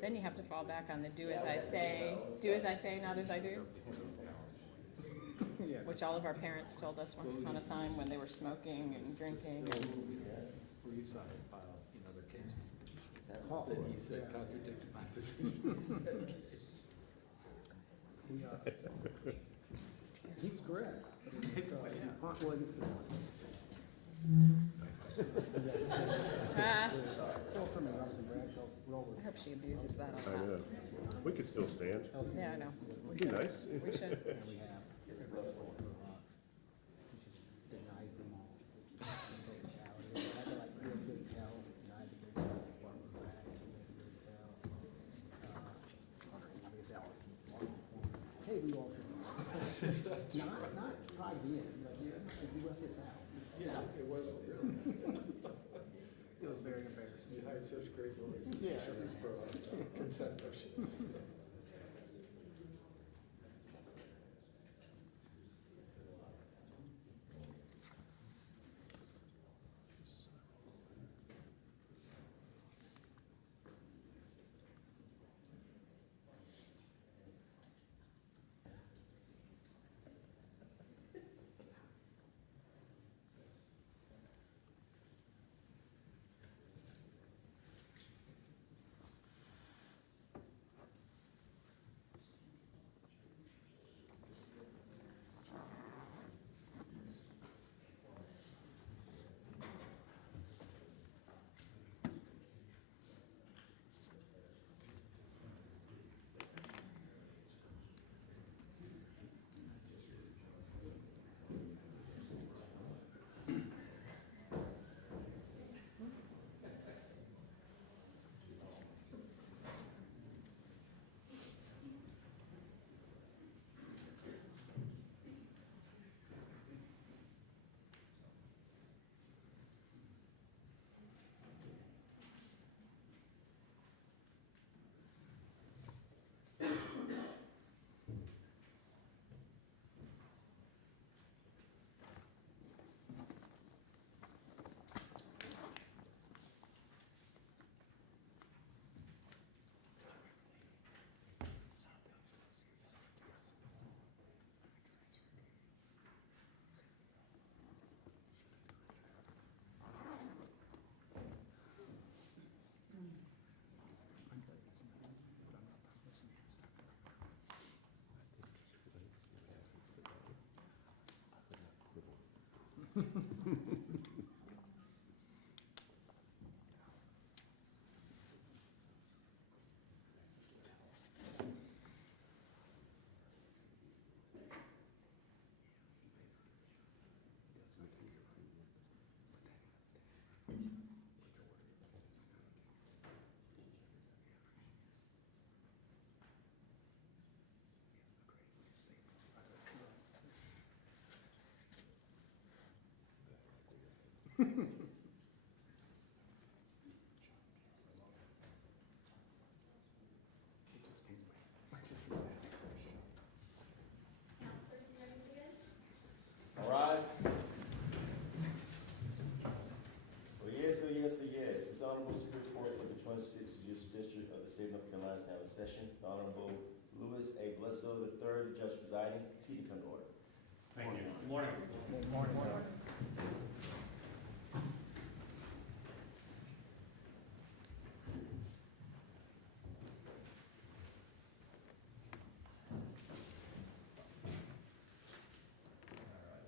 Then you have to fall back on the do as I say, not as I do. Which all of our parents told us once upon a time when they were smoking and drinking. Where you saw him file in other cases. That he said contradicted my position. He was correct. Well, from the Robertson Bradshaw's roller. I hope she abuses that I a know. lot. We could still stand. Yeah, I know. It'd be nice. We should. Yeah, we have. He just denies them all. Technicality. I had to like do a good tell. I had to go tell what was back. I had to go tell. I guess that one. Hey, we all should. Not try again. Like, you left this out. Yeah, it was really. It was very embarrassing. You hired such great lawyers. Yeah. Consent motions. It just came away. Counselors, you ready to begin? All rise. Oh yes, oh yes, oh yes. This Honorable Superior Court for the 26th Judicial District of the State of North Carolina is now in session. The Honorable Louis A. Bledsoe III, the judge presiding. Proceed to come to order. Thank you. Good morning. Good morning. All right,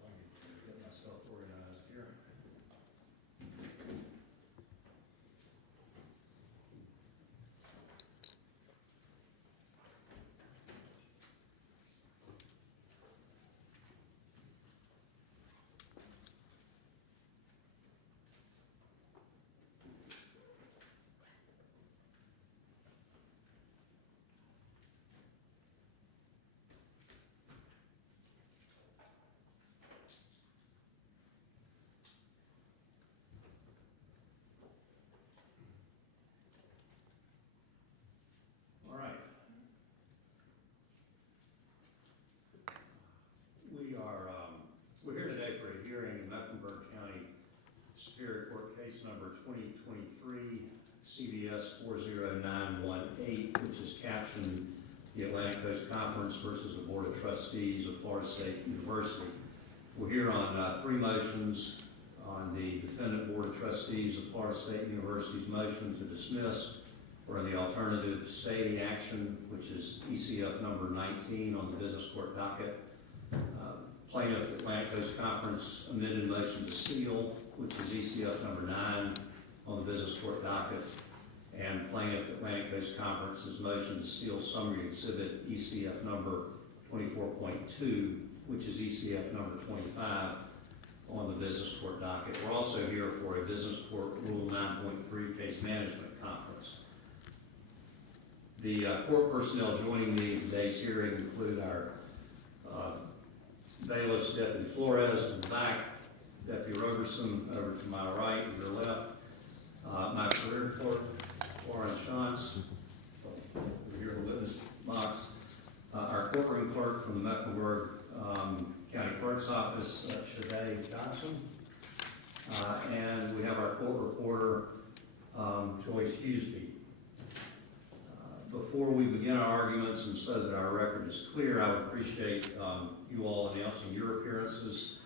let me get myself organized here. number 2023 CBS 40918, which is captioned the Atlantic Coast Conference versus the Board of Trustees of Florida State University. We're here on three motions on the defendant Board of Trustees of Florida State University's motion to dismiss, or in the alternative, stay the action, which is ECF number 19 on the business court docket. Plaintiff Atlantic Coast Conference amended motion to seal, which is ECF number 9 on the business court docket. And plaintiff Atlantic Coast Conference's motion to seal summary exhibit ECF number 24.2, which is ECF number 25 on the business court docket. We're also here for a business court rule 9.3 case management conference. The court personnel joining me in today's hearing include our bailiffs, Deputy Flores in the back, Deputy Roberson over to my right and your left, my career clerk, Lawrence Shantz, over here in the witness box, our courtroom clerk from the Mecklenburg County Clerk's Office, Shade Johnson, and we have our court reporter, Joyce Hughesby. Before we begin our arguments, and so that our record is clear, I would appreciate you all announcing your appearances.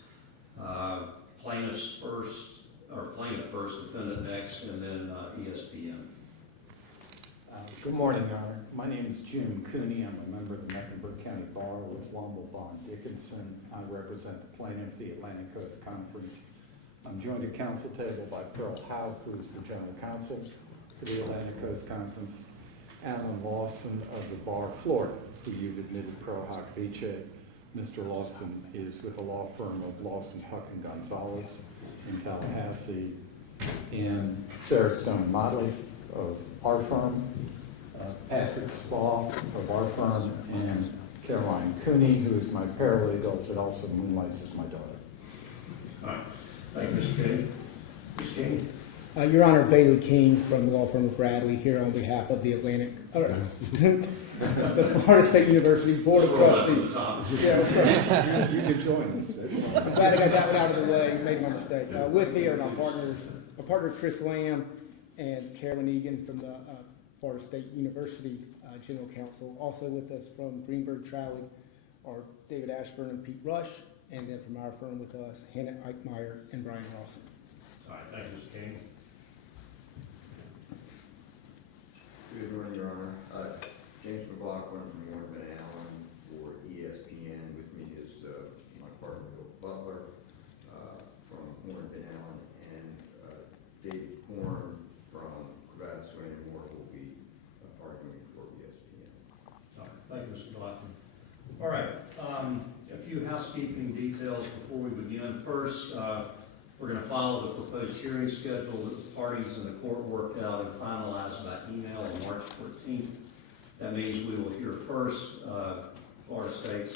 Plaintiff first, defendant next, and then ESPN. Good morning, Your Honor. My name is Jim Cooney. I'm a member of the Mecklenburg County Bar with Womble Bond Dickinson. I represent the plaintiff, the Atlantic Coast Conference. I'm joined at council table by Pearl Howe, who is the general counsel for the Atlantic Coast Conference, Alan Lawson of the Bar Florida, who you've admitted pro hoc vice. Mr. Lawson is with the law firm of Lawson, Huck & Gonzalez in Tallahassee, and Sarah Stone Motley of our firm, Patrick Spa of our firm, and Caroline Cooney, who is my paralegal, but also moonlights as my daughter. All right. Thank you, Mr. King. Mr. King. Your Honor, Bailey King from the law firm of Bradley, here on behalf of the the Florida State University Board of Trustees. Yeah, sorry. You can join us. I'm glad I got that one out of the way, made my mistake. With me are my partner Chris Lamb and Carolyn Egan from the Florida State University General Counsel. Also with us from Greenberg Trowey are David Ashburn and Pete Rush, and then from our firm with us, Hannah Eichmeyer and Brian Rawson. All right, thank you, Mr. King. Good morning, Your Honor. James McLaughlin from Warren Van Allen for ESPN. With me is my partner Bill Butler from Warren Van Allen, and David Korn from Cravath, Swain & Moore will be arguing for ESPN. All right, thank you, Mr. McLaughlin. All right, a few housekeeping details before we begin. First, we're going to follow the proposed hearing schedule that the parties in the court worked out and finalized by email on March 14th. That means we will hear first Florida State's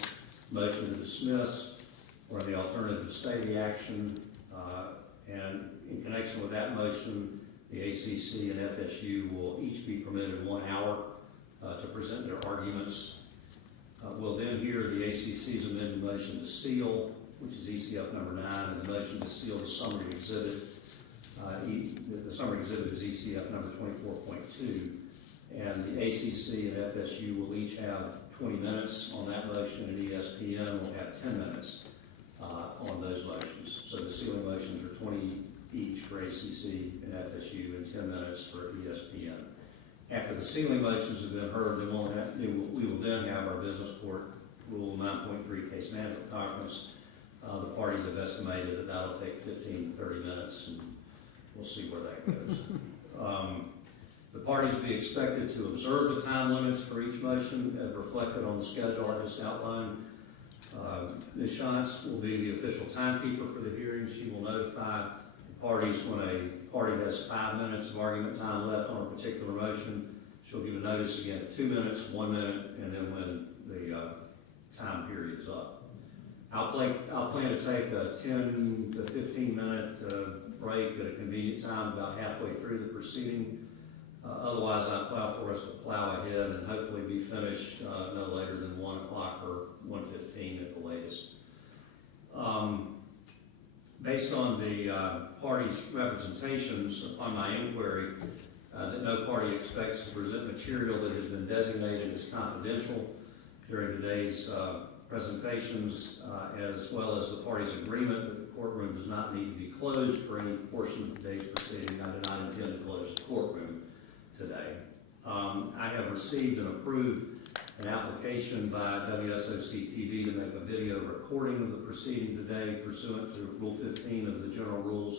motion to dismiss, or the alternative to stay the action. And in connection with that motion, the ACC and FSU will each be permitted 1 hour to present their arguments. We'll then hear the ACC's amended motion to seal, which is ECF number 9, and the motion to seal the summary exhibit. The summary exhibit is ECF number 24.2. And the ACC and FSU will each have 20 minutes on that motion, and ESPN will have 10 minutes on those motions. So the sealing motions are 20 each for ACC and FSU, and 10 minutes for ESPN. After the sealing motions have been heard, we will then have our business court rule 9.3 case management conference. The parties have estimated that that'll take 15 to 30 minutes, and we'll see where that goes. The parties will be expected to observe the time limits for each motion as reflected on the schedule I just outlined. Ms. Shantz will be the official timekeeper for the hearing. She will notify the parties when a party has 5 minutes of argument time left on a particular motion. She'll give a notice again at 2 minutes, 1 minute, and then when the time period is up. I'll plan to take a 10 to 15 minute break at a convenient time about halfway through the proceeding. Otherwise, I plow for us to plow ahead and hopefully be finished no later than 1 o'clock or 1:15 at the latest. Based on the parties' representations upon my inquiry, that no party expects to present material that has been designated as confidential during today's presentations, as well as the parties' agreement that the courtroom does not need to be closed for any portion of today's proceeding. I do not intend to close the courtroom today. I have received and approved an application by WSOC-TV to make a video recording of the proceeding today pursuant to Rule 15 of the General Rules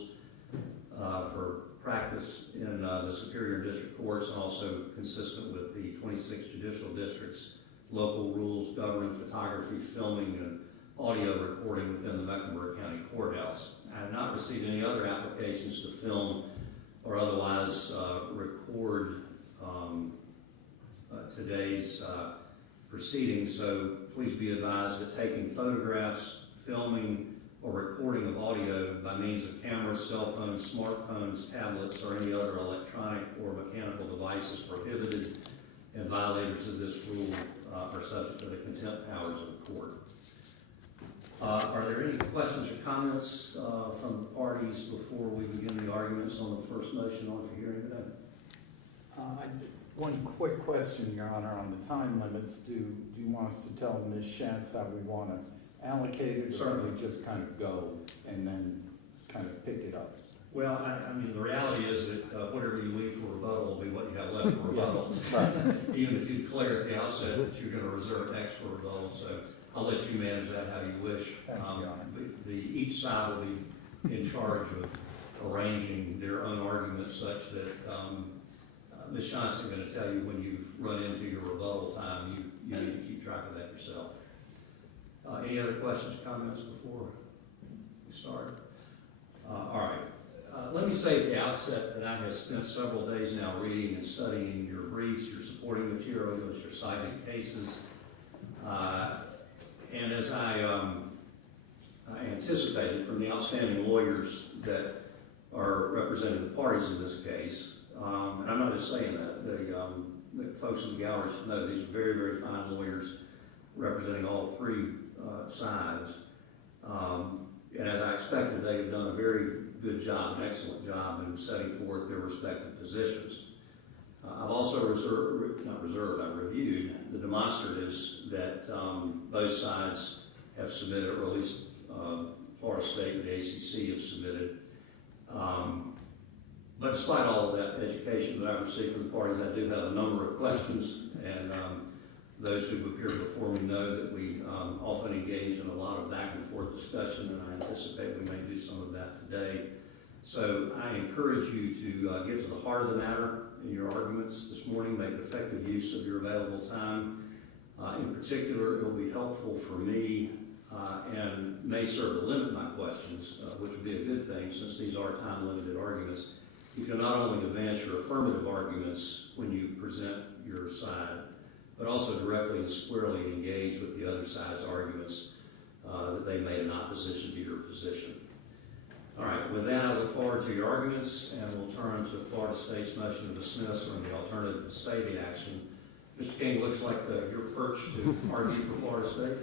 for practice in the Superior and District Courts, and also consistent with the 26 Judicial Districts local rules governing photography, filming, and audio recording within the Mecklenburg County Courthouse. I have not received any other applications to film or otherwise record today's proceedings, so please be advised that taking photographs, filming, or recording of audio by means of cameras, cell phones, smartphones, tablets, or any other electronic or mechanical devices prohibited and violators of this rule are subject to the contempt powers of the court. Are there any questions or comments from the parties before we begin the arguments on the first motion on for hearing today? One quick question, Your Honor, on the time limits. Do you want us to tell Ms. Shantz how we want to allocate it, or Certainly. we just kind of go and then kind of pick it up? Well, I mean, the reality is that whatever you leave for rebuttal will be what you have left for rebuttal. Right. Even if you declare at the outset that you're going to reserve X for rebuttal, so I'll let you manage that how you wish. Thank you, Your Honor. Each side will be in charge of arranging their own arguments such that Ms. Shantz is going to tell you when you run into your rebuttal time, you need to keep track of that yourself. Any other questions or comments before we start? All right. Let me say at the outset that I have spent several days now reading and studying your briefs, your supporting materials, your cited cases. And as I anticipated from the outstanding lawyers that are representing the parties in this case, and I'm not just saying that, the folks in the gallery should know these are very, very fine lawyers representing all three sides. And as I expected, they have done a very good job, an excellent job in setting forth their respective positions. I've also reviewed the demonstratives that both sides have submitted, or at least Florida State and the ACC have submitted. But despite all of that education that I've received from the parties, I do have a number of questions, and those who appear before me know that we often engage in a lot of back and forth discussion, and I anticipate we may do some of that today. So I encourage you to get to the heart of the matter in your arguments this morning, make effective use of your available time. In particular, it will be helpful for me and may serve to limit my questions, which would be a good thing since these are time-limited arguments. You can not only advance your affirmative arguments when you present your side, but also directly and squarely engage with the other side's arguments that they made in opposition to your position. All right, with that, I look forward to your arguments, and we'll turn to Florida State's motion to dismiss or the alternative to stay the action. Mr. King, looks like you're perched to argue for Florida State.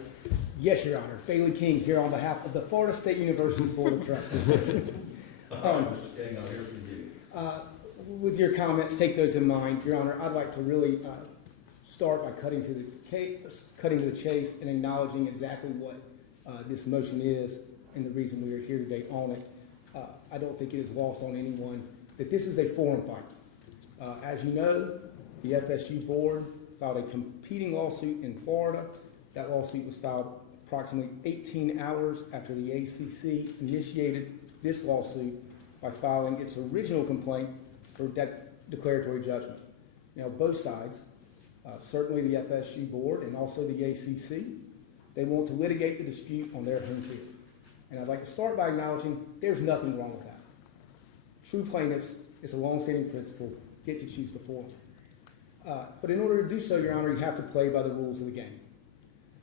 Yes, Your Honor. Bailey King here on behalf of the Florida State University Board of Trustees. Mr. King, I'll hear from you. With your comments, take those in mind, Your Honor. I'd like to really start by cutting to the chase and acknowledging exactly what this motion is and the reason we are here today on it. I don't think it is lost on anyone that this is a forum fight. As you know, the FSU board filed a competing lawsuit in Florida. That lawsuit was filed approximately 18 hours after the ACC initiated this lawsuit by filing its original complaint for declaratory judgment. Now, both sides, certainly the FSU board and also the ACC, they want to litigate the dispute on their home field. And I'd like to start by acknowledging there's nothing wrong with that. True plaintiffs, it's a long-standing principle, get to choose the forum. But in order to do so, Your Honor, you have to play by the rules of the game.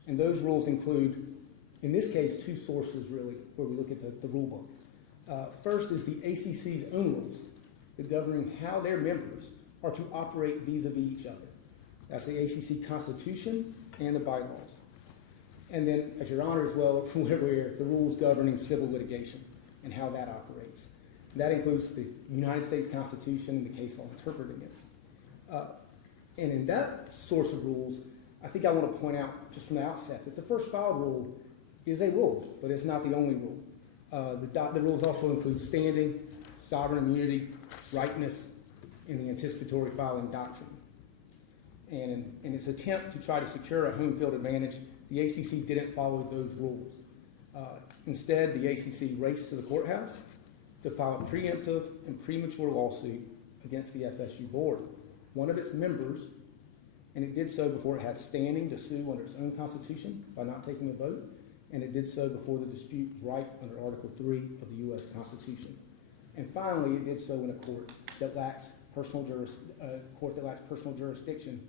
And those rules include, in this case, two sources really, where we look at the rule book. First is the ACC's own rules that governing how their members are to operate vis-a-vis each other. That's the ACC Constitution and the bylaws. And then, as Your Honor is well aware, the rules governing civil litigation. and how that operates. That includes the United States Constitution and the case law interpreting it. And in that source of rules, I think I want to point out just from the outset that the first filed rule is a rule, but it's not the only rule. The rules also include standing, sovereign immunity, ripeness, and the anticipatory filing doctrine. And in its attempt to try to secure a home field advantage, the ACC didn't follow those rules. Instead, the ACC raced to the courthouse to file a preemptive and premature lawsuit against the FSU board, one of its members, and it did so before it had standing to sue under its own constitution by not taking a vote, and it did so before the dispute was ripe under Article 3 of the U.S. Constitution. And finally, it did so in a court that lacks personal jurisdiction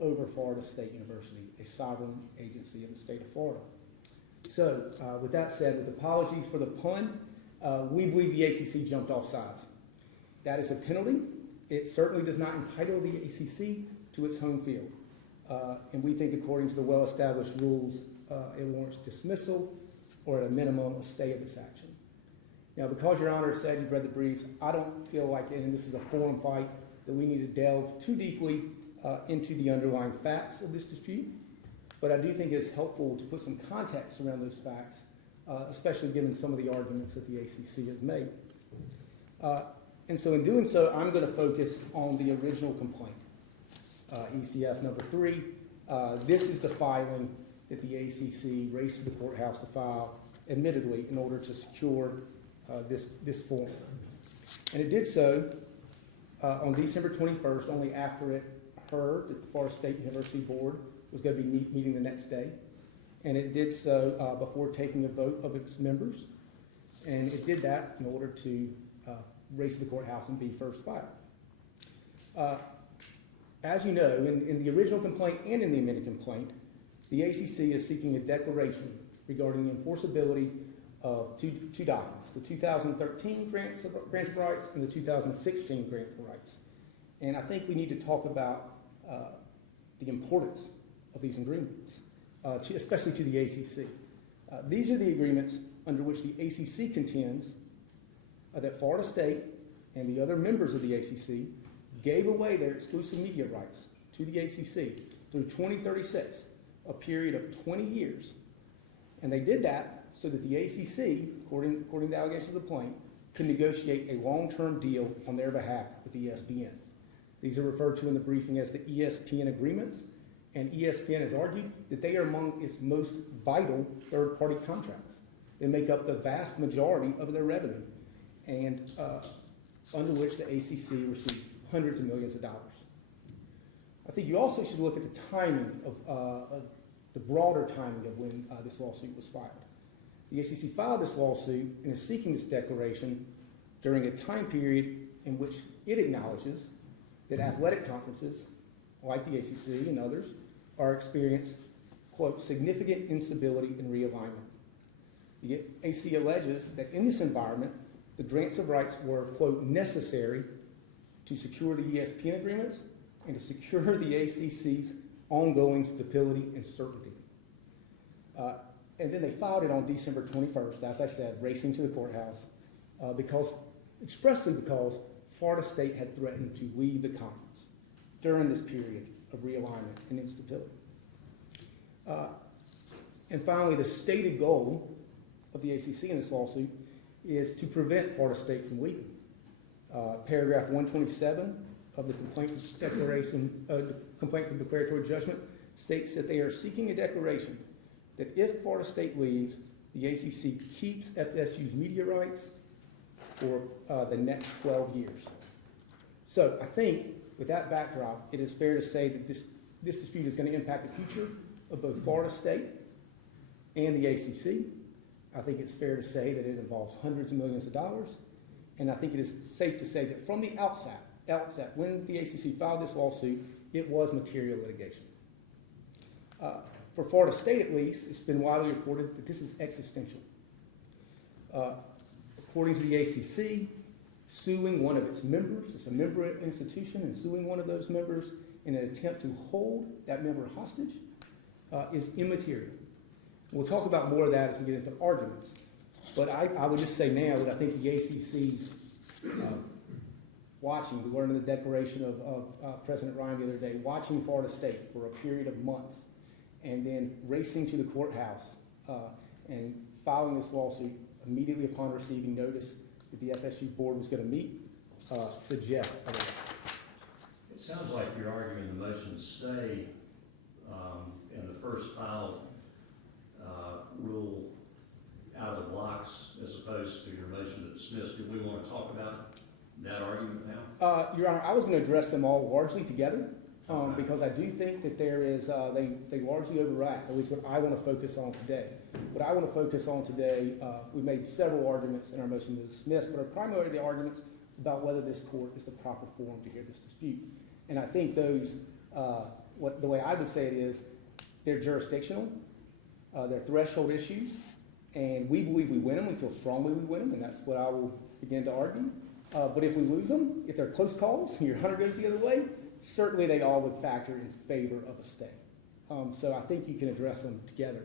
over Florida State University, a sovereign agency of the state of Florida. So, with that said, with apologies for the pun, we believe the ACC jumped off sides. That is a penalty. It certainly does not entitle the ACC to its home field. And we think, according to the well-established rules, it warrants dismissal or, at a minimum, a stay of this action. Now, because Your Honor said you've read the briefs, I don't feel like, and this is a forum fight, that we need to delve too deeply into the underlying facts of this dispute. But I do think it's helpful to put some context around those facts, especially given some of the arguments that the ACC has made. And so in doing so, I'm going to focus on the original complaint, ECF number 3. This is the filing that the ACC raced to the courthouse to file, admittedly, in order to secure this form. And it did so on December 21st, only after it heard that the Florida State University Board was going to be meeting the next day. And it did so before taking a vote of its members. And it did that in order to race to the courthouse and be first filed. As you know, in the original complaint and in the amended complaint, the ACC is seeking a declaration regarding the enforceability of two documents, the 2013 grant of rights and the 2016 grant of rights. And I think we need to talk about the importance of these agreements, especially to the ACC. These are the agreements under which the ACC contends that Florida State and the other members of the ACC gave away their exclusive media rights to the ACC through 2036, a period of 20 years. And they did that so that the ACC, according to the allegations of the complaint, could negotiate a long-term deal on their behalf with ESPN. These are referred to in the briefing as the ESPN agreements, and ESPN has argued that they are among its most vital third-party contracts. They make up the vast majority of their revenue, and under which the ACC receives hundreds of millions of dollars. I think you also should look at the timing of the broader timing of when this lawsuit was filed. The ACC filed this lawsuit and is seeking this declaration during a time period in which it acknowledges that athletic conferences, like the ACC and others, are experiencing, quote, significant instability and realignment. The ACC alleges that in this environment, the grants of rights were, quote, necessary to secure the ESPN agreements and to secure the ACC's ongoing stability and certainty. And then they filed it on December 21st, as I said, racing to the courthouse, expressly because Florida State had threatened to leave the conference during this period of realignment and instability. And finally, the stated goal of the ACC in this lawsuit is to prevent Florida State from leaving. Paragraph 127 of the complaint declaration, the complaint for declaratory judgment states that they are seeking a declaration that if Florida State leaves, the ACC keeps FSU's media rights for the next 12 years. So I think with that backdrop, it is fair to say that this dispute is going to impact the future of both Florida State and the ACC. I think it's fair to say that it involves hundreds of millions of dollars. And I think it is safe to say that from the outset, when the ACC filed this lawsuit, it was material litigation. For Florida State, at least, it's been widely reported that this is existential. According to the ACC, suing one of its members, it's a member institution, and suing one of those members in an attempt to hold that member hostage is immaterial. We'll talk about more of that as we get into arguments. But I would just say now that I think the ACC's watching, we learned in the declaration of President Ryan the other day, watching Florida State for a period of months, and then racing to the courthouse and filing this lawsuit immediately upon receiving notice that the FSU board was going to meet, suggests otherwise. It sounds like you're arguing the motion to stay in the first filed rule out of the blocks as opposed to your motion to dismiss. Do we want to talk about that argument now? Your Honor, I was going to address them all largely together Okay. because I do think that there is, they largely overlap, at least what I want to focus on today. What I want to focus on today, we made several arguments in our motion to dismiss, but are primarily the arguments about whether this court is the proper forum to hear this dispute. And I think those, the way I would say it is, they're jurisdictional, they're threshold issues, and we believe we win them, we feel strongly we win them, and that's what I will begin to argue. But if we lose them, if they're close calls, and your hunter goes the other way, certainly they all would factor in favor of a stay. So I think you can address them together.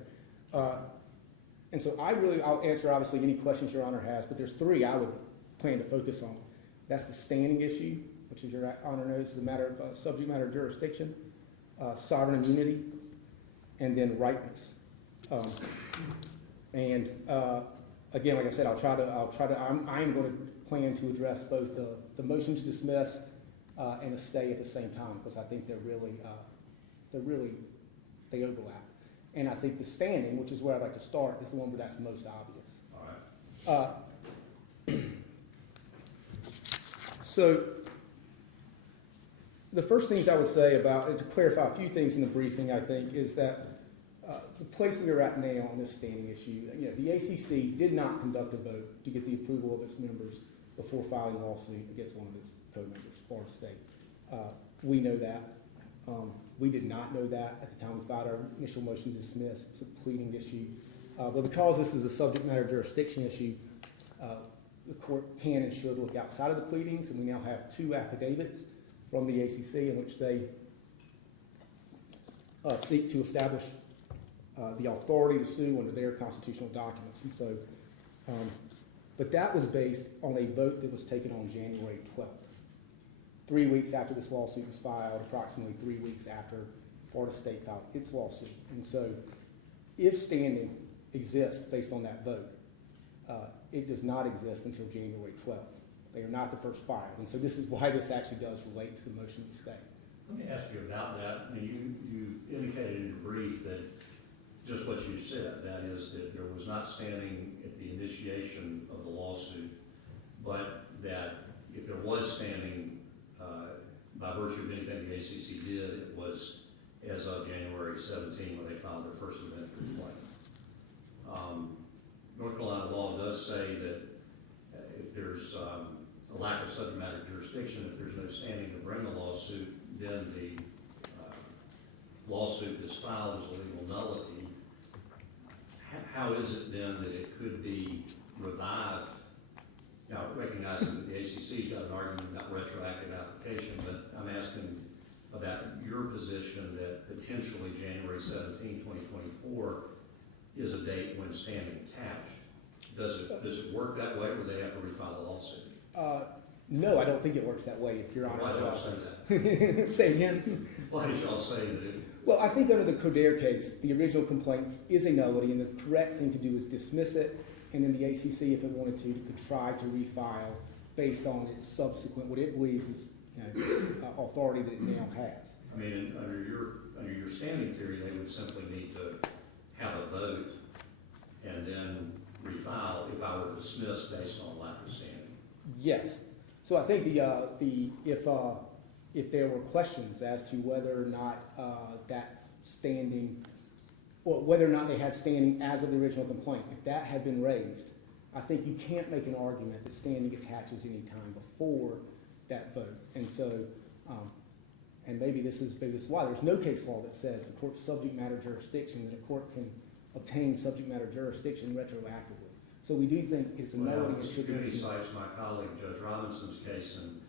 And so I'll answer obviously any questions your Honor has, but there's three I would plan to focus on. That's the standing issue, which is your Honor knows is a matter of subject matter jurisdiction, sovereign immunity, and then ripeness. And again, like I said, I'm going to plan to address both the motion to dismiss and a stay at the same time, because I think they overlap. And I think the standing, which is where I'd like to start, is the one where that's most obvious. All right. So the first things I would say about, to clarify a few things in the briefing, I think, is that the place we are at now on this standing issue, the ACC did not conduct a vote to get the approval of its members before filing a lawsuit against one of its co-members, Florida State. We know that. We did not know that at the time we filed our initial motion to dismiss. It's a pleading issue. But because this is a subject matter jurisdiction issue, the court can and should look outside of the pleadings, and we now have two affidavits from the ACC in which they seek to establish the authority to sue under their constitutional documents. And so, but that was based on a vote that was taken on January 12th. 3 weeks after this lawsuit was filed, approximately 3 weeks after Florida State filed its lawsuit. And so if standing exists based on that vote, it does not exist until January 12th. They are not the first filed. And so this is why this actually does relate to the motion to stay. Let me ask you about that. I mean, you indicated in your brief that just what you said, that is that there was not standing at the initiation of the lawsuit, but that if there was standing by virtue of anything the ACC did, it was as of January 17 when they filed their first amendment complaint. North Carolina law does say that if there's a lack of subject matter jurisdiction, if there's no standing to bring a lawsuit, then the lawsuit that's filed is a legal nullity. How is it then that it could be revived? Now, recognizing that the ACC's got an argument about retroactive application, but I'm asking about your position that potentially January 17, 2024 is a date when standing attached. Does it work that way, or do they have to refile the lawsuit? No, I don't think it works that way, if Your Honor. Why did y'all say that? Say again? Why did y'all say that it? Well, I think under the Coderre case, the original complaint is a nullity, and the correct thing to do is dismiss it, and then the ACC, if it wanted to, could try to refile based on its subsequent, what it believes is authority that it now has. I mean, under your standing theory, they would simply need to have a vote and then refile if I were dismissed based on lack of standing. Yes. So I think if there were questions as to whether or not that standing, or whether or not they had standing as of the original complaint, if that had been raised, I think you can't make an argument that standing attaches any time before that vote. And so, and maybe this is why there's no case law that says the court's subject matter jurisdiction, that a court can obtain subject matter jurisdiction retroactively. So we do think it's a nullity that should be Security dismissed. cites my colleague Judge Robinson's case, and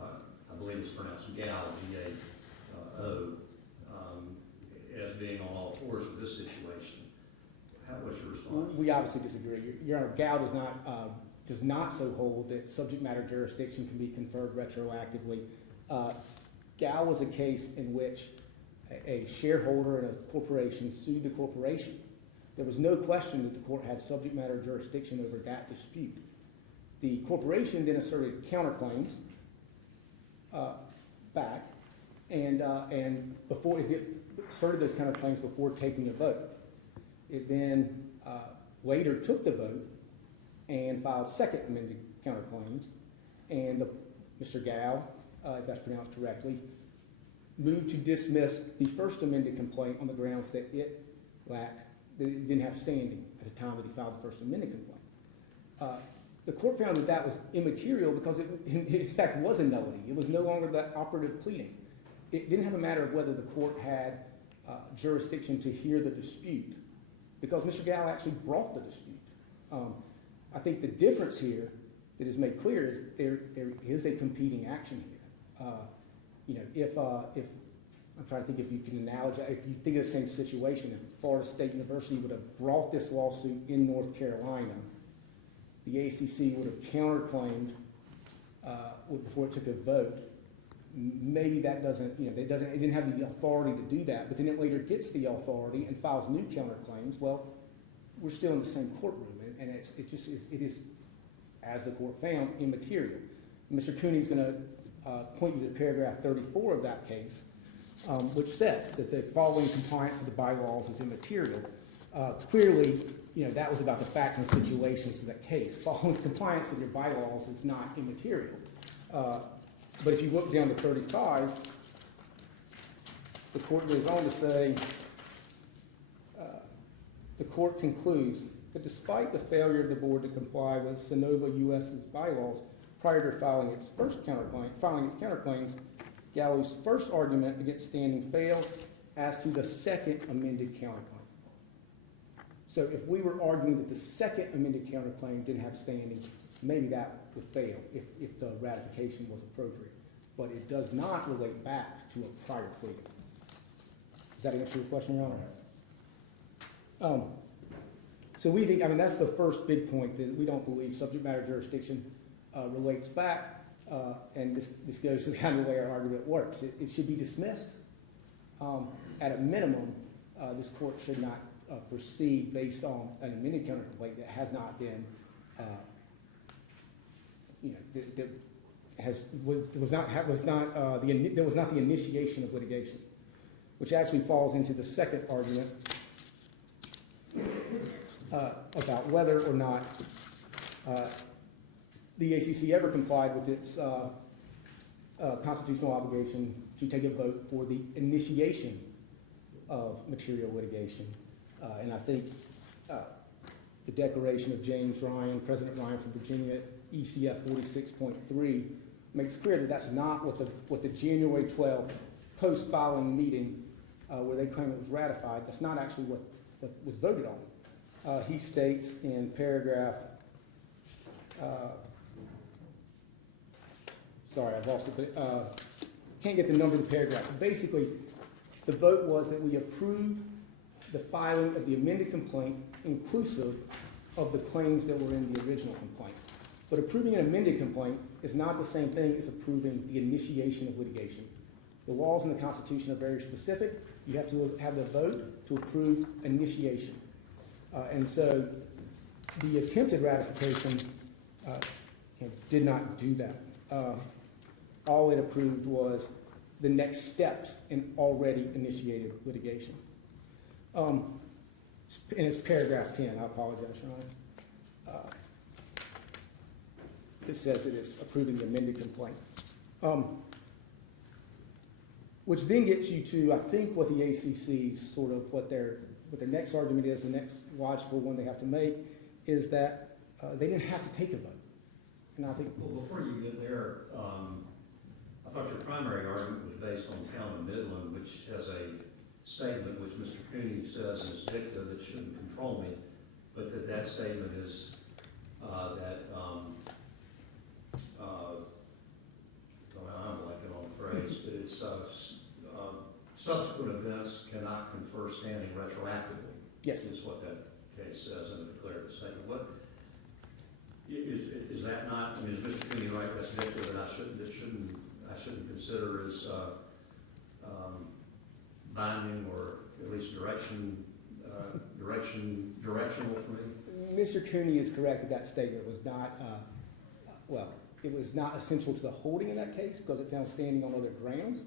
I believe it's pronounced Gao, G-A-O, as being on all fours with this situation. What's your response? We obviously disagree. Your Honor, Gal does not so hold that subject matter jurisdiction can be conferred retroactively. Gal was a case in which a shareholder in a corporation sued the corporation. There was no question that the court had subject matter jurisdiction over that dispute. The corporation then asserted counterclaims back, and before it did, asserted those counterclaims before taking a vote. It then later took the vote and filed second amended counterclaims, and Mr. Gal, if that's pronounced correctly, moved to dismiss the first amended complaint on the grounds that it didn't have standing at the time that he filed the first amended complaint. The court found that that was immaterial because it in fact was a nullity. It was no longer that operative pleading. It didn't have a matter of whether the court had jurisdiction to hear the dispute, because Mr. Gal actually brought the dispute. I think the difference here that is made clear is there is a competing action here. If I'm trying to think if you can analogize, if you think of the same situation, if Florida State University would have brought this lawsuit in North Carolina, the ACC would have counterclaimed before it took a vote. Maybe that doesn't, it didn't have the authority to do that, but then it later gets the authority and files new counterclaims. Well, we're still in the same courtroom, and it is, as the court found, immaterial. Mr. Cooney's going to point you to paragraph 34 of that case, which says that the following compliance with the bylaws is immaterial. Clearly, that was about the facts and situations of that case. Following compliance with your bylaws is not immaterial. But if you look down to 35, the court goes on to say, the court concludes that despite the failure of the board to comply with Sonova US's bylaws prior to filing its counterclaims, Gallo's first argument against standing fails as to the second amended counterclaim. So if we were arguing that the second amended counterclaim didn't have standing, maybe that would fail if the ratification was appropriate. But it does not relate back to a prior plea. Does that answer your question, Your Honor? So we think, that's the first big point, that we don't believe subject matter jurisdiction relates back, and this goes to the kind of way our argument works. It should be dismissed. At a minimum, this court should not proceed based on an amended counterclaim that has not been, there was not the initiation of litigation, which actually falls into the second argument about whether or not the ACC ever complied with its constitutional obligation to take a vote for the initiation of material litigation. And I think the declaration of James Ryan, President Ryan from Virginia, ECF 46.3, makes clear that that's not what the January 12th post-filing meeting where they claim it was ratified, that's not actually what was voted on. He states in paragraph, sorry, I've lost it, but can't get the number of the paragraph. But basically, the vote was that we approve the filing of the amended complaint inclusive of the claims that were in the original complaint. But approving an amended complaint is not the same thing as approving the initiation of litigation. The laws in the Constitution are very specific. You have to have the vote to approve initiation. And so the attempted ratification did not do that. All it approved was the next steps in already initiated litigation. And it's paragraph 10, I apologize, Your Honor. It says that it's approving the amended complaint. Which then gets you to, I think, what the ACC's sort of, what their next argument is, the next logical one they have to make, is that they didn't have to take a vote. And I think... Well, before you get there, I thought your primary argument was based on Town of Midland, which has a statement which Mr. Cooney says is dicta that shouldn't control me, but that statement is I'm blanking on the phrase, but it's subsequent events cannot confer standing retroactively. Yes. Is what that case says in the declarative statement. What, is that not, I mean, is Mr. Cooney right, that's dictative, that I shouldn't consider as, binding or at least directional for me? Mr. Cooney is correct that that statement was not, it was not essential to the holding in that case because it found standing on other grounds.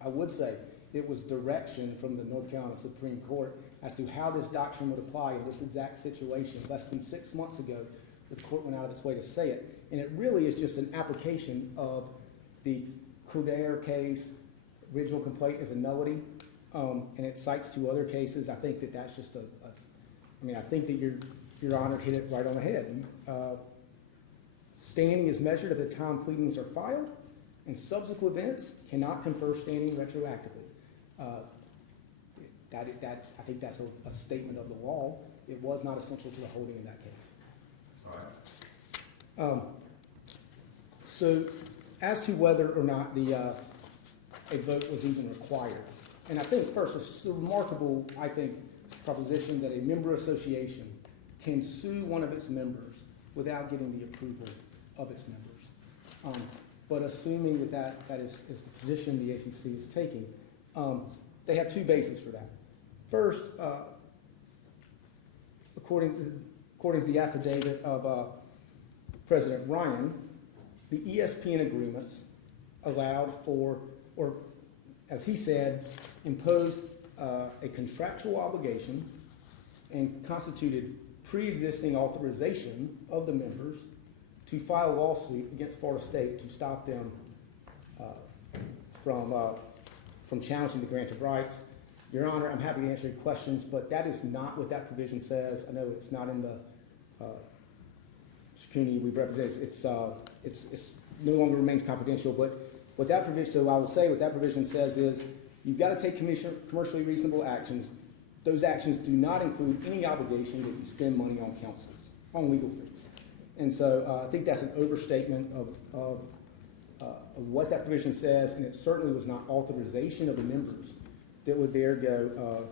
I would say it was direction from the North Carolina Supreme Court as to how this doctrine would apply in this exact situation. Less than 6 months ago, the court went out of its way to say it. And it really is just an application of the Couder case, original complaint as a nullity, and it cites 2 other cases. I think that that's just I think that Your Honor hit it right on the head. Standing is measured at the time pleadings are filed, and subsequent events cannot confer standing retroactively. I think that's a statement of the law. It was not essential to the holding in that case. All right. So, as to whether or not a vote was even required, and I think first it's a remarkable, I think, proposition that a member association can sue one of its members without getting the approval of its members. But assuming that is the position the ACC is taking, they have 2 bases for that. First, according to the affidavit of President Ryan, the ESPN agreements allowed for, or as he said, imposed a contractual obligation and constituted pre-existing authorization of the members to file a lawsuit against Florida State to stop them from challenging the grant of rights. Your Honor, I'm happy to answer your questions, but that is not what that provision says. I know it's not in the scrutiny we represent. It's no longer remains confidential, but what that provision, so I will say what that provision says is you've got to take commercially reasonable actions. Those actions do not include any obligation that you spend money on counsels, on legal fees. And so I think that's an overstatement of what that provision says, and it certainly was not authorization of the members that would there go,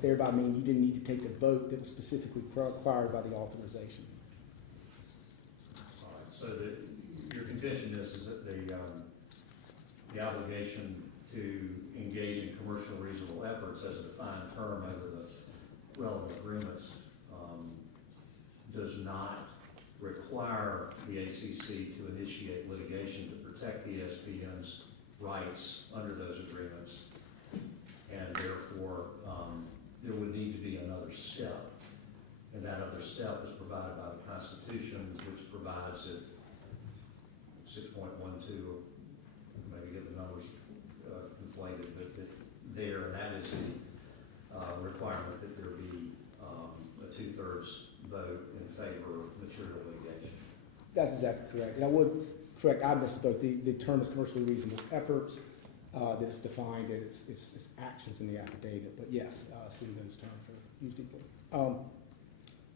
thereby mean you didn't need to take the vote that was specifically required by the authorization. All right. So your contention is that the obligation to engage in commercial reasonable efforts as a defined term over the relevant agreements does not require the ACC to initiate litigation to protect the ESPN's rights under those agreements, and therefore there would need to be another step, and that other step is provided by the Constitution, which provides it 6.12, maybe get the numbers conflated, but there, and that is the requirement that there be a 2/3 vote in favor of material litigation. That's exactly correct. And I would correct, I misspoke. The term is commercially reasonable efforts, that it's defined, and it's actions in the affidavit. But yes, assuming those terms are used equally.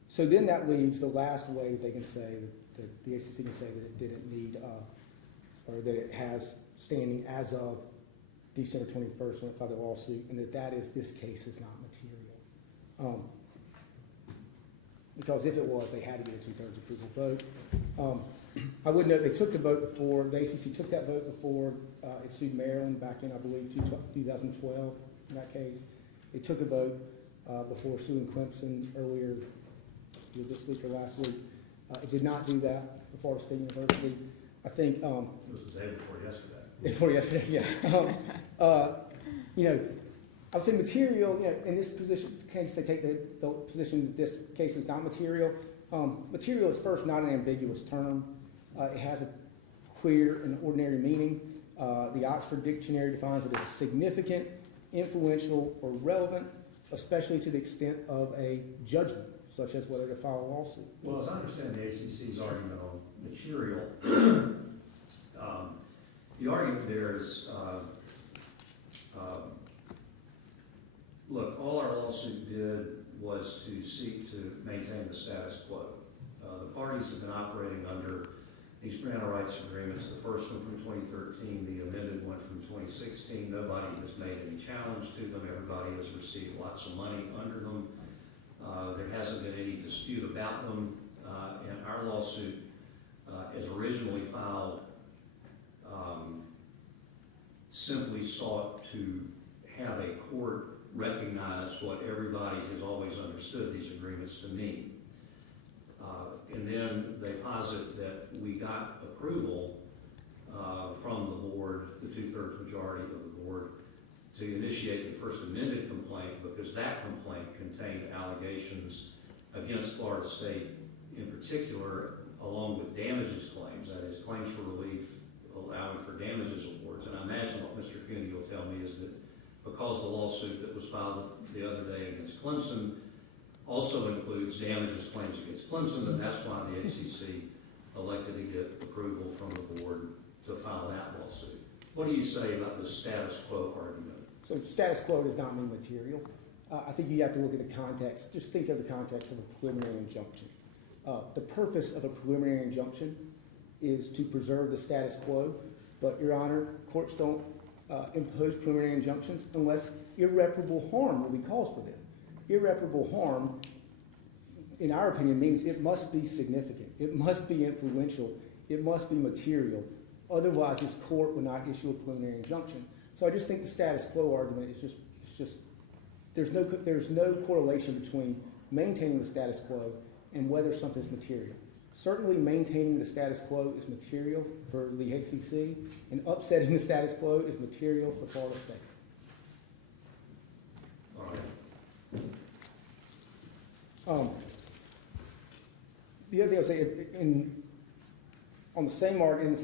So then that leaves the last way they can say that the ACC can say that it didn't need, or that it has standing as of December 21st when it filed the lawsuit, and that is this case is not material. Because if it was, they had to get a 2/3 approval vote. I would note they took the vote before, the ACC took that vote before it sued Maryland back in, I believe, 2012 in that case. They took a vote before suing Clemson earlier this week or last week. It did not do that for Florida State University. I think. It was the day before yesterday. Before yesterday, yeah. I would say material, in this case, they take the position that this case is not material. Material is first not an ambiguous term. It has a clear and ordinary meaning. The Oxford Dictionary defines it as significant, influential, or relevant, especially to the extent of a judgment, such as whether to file a lawsuit. Well, as I understand the ACC's argument on material, the argument there is, look, all our lawsuit did was to seek to maintain the status quo. The parties have been operating under these grant of rights agreements, the first one from 2013, the amended one from 2016. Nobody has made any challenge to them. Everybody has received lots of money under them. There hasn't been any dispute about them, and our lawsuit, as originally filed, simply sought to have a court recognize what everybody has always understood these agreements to mean. And then they posit that we got approval from the board, the 2/3 majority of the board, to initiate the first amended complaint because that complaint contained allegations against Florida State in particular, along with damages claims, that is, claims for relief allowing for damages awards. And I imagine what Mr. Cooney will tell me is that because the lawsuit that was filed the other day against Clemson also includes damages claims against Clemson, and that's why the ACC elected to get approval from the board to file that lawsuit. What do you say about the status quo argument? So status quo does not mean material. I think you have to look at the context. Just think of the context of a preliminary injunction. The purpose of a preliminary injunction is to preserve the status quo, but Your Honor, courts don't impose preliminary injunctions unless irreparable harm will be caused for them. Irreparable harm, in our opinion, means it must be significant, it must be influential, it must be material. Otherwise, this court would not issue a preliminary injunction. So I just think the status quo argument is just there's no correlation between maintaining the status quo and whether something's material. Certainly maintaining the status quo is material for the ACC, and upsetting the status quo is material for Florida State. All right. The other thing I would say, in the same argument,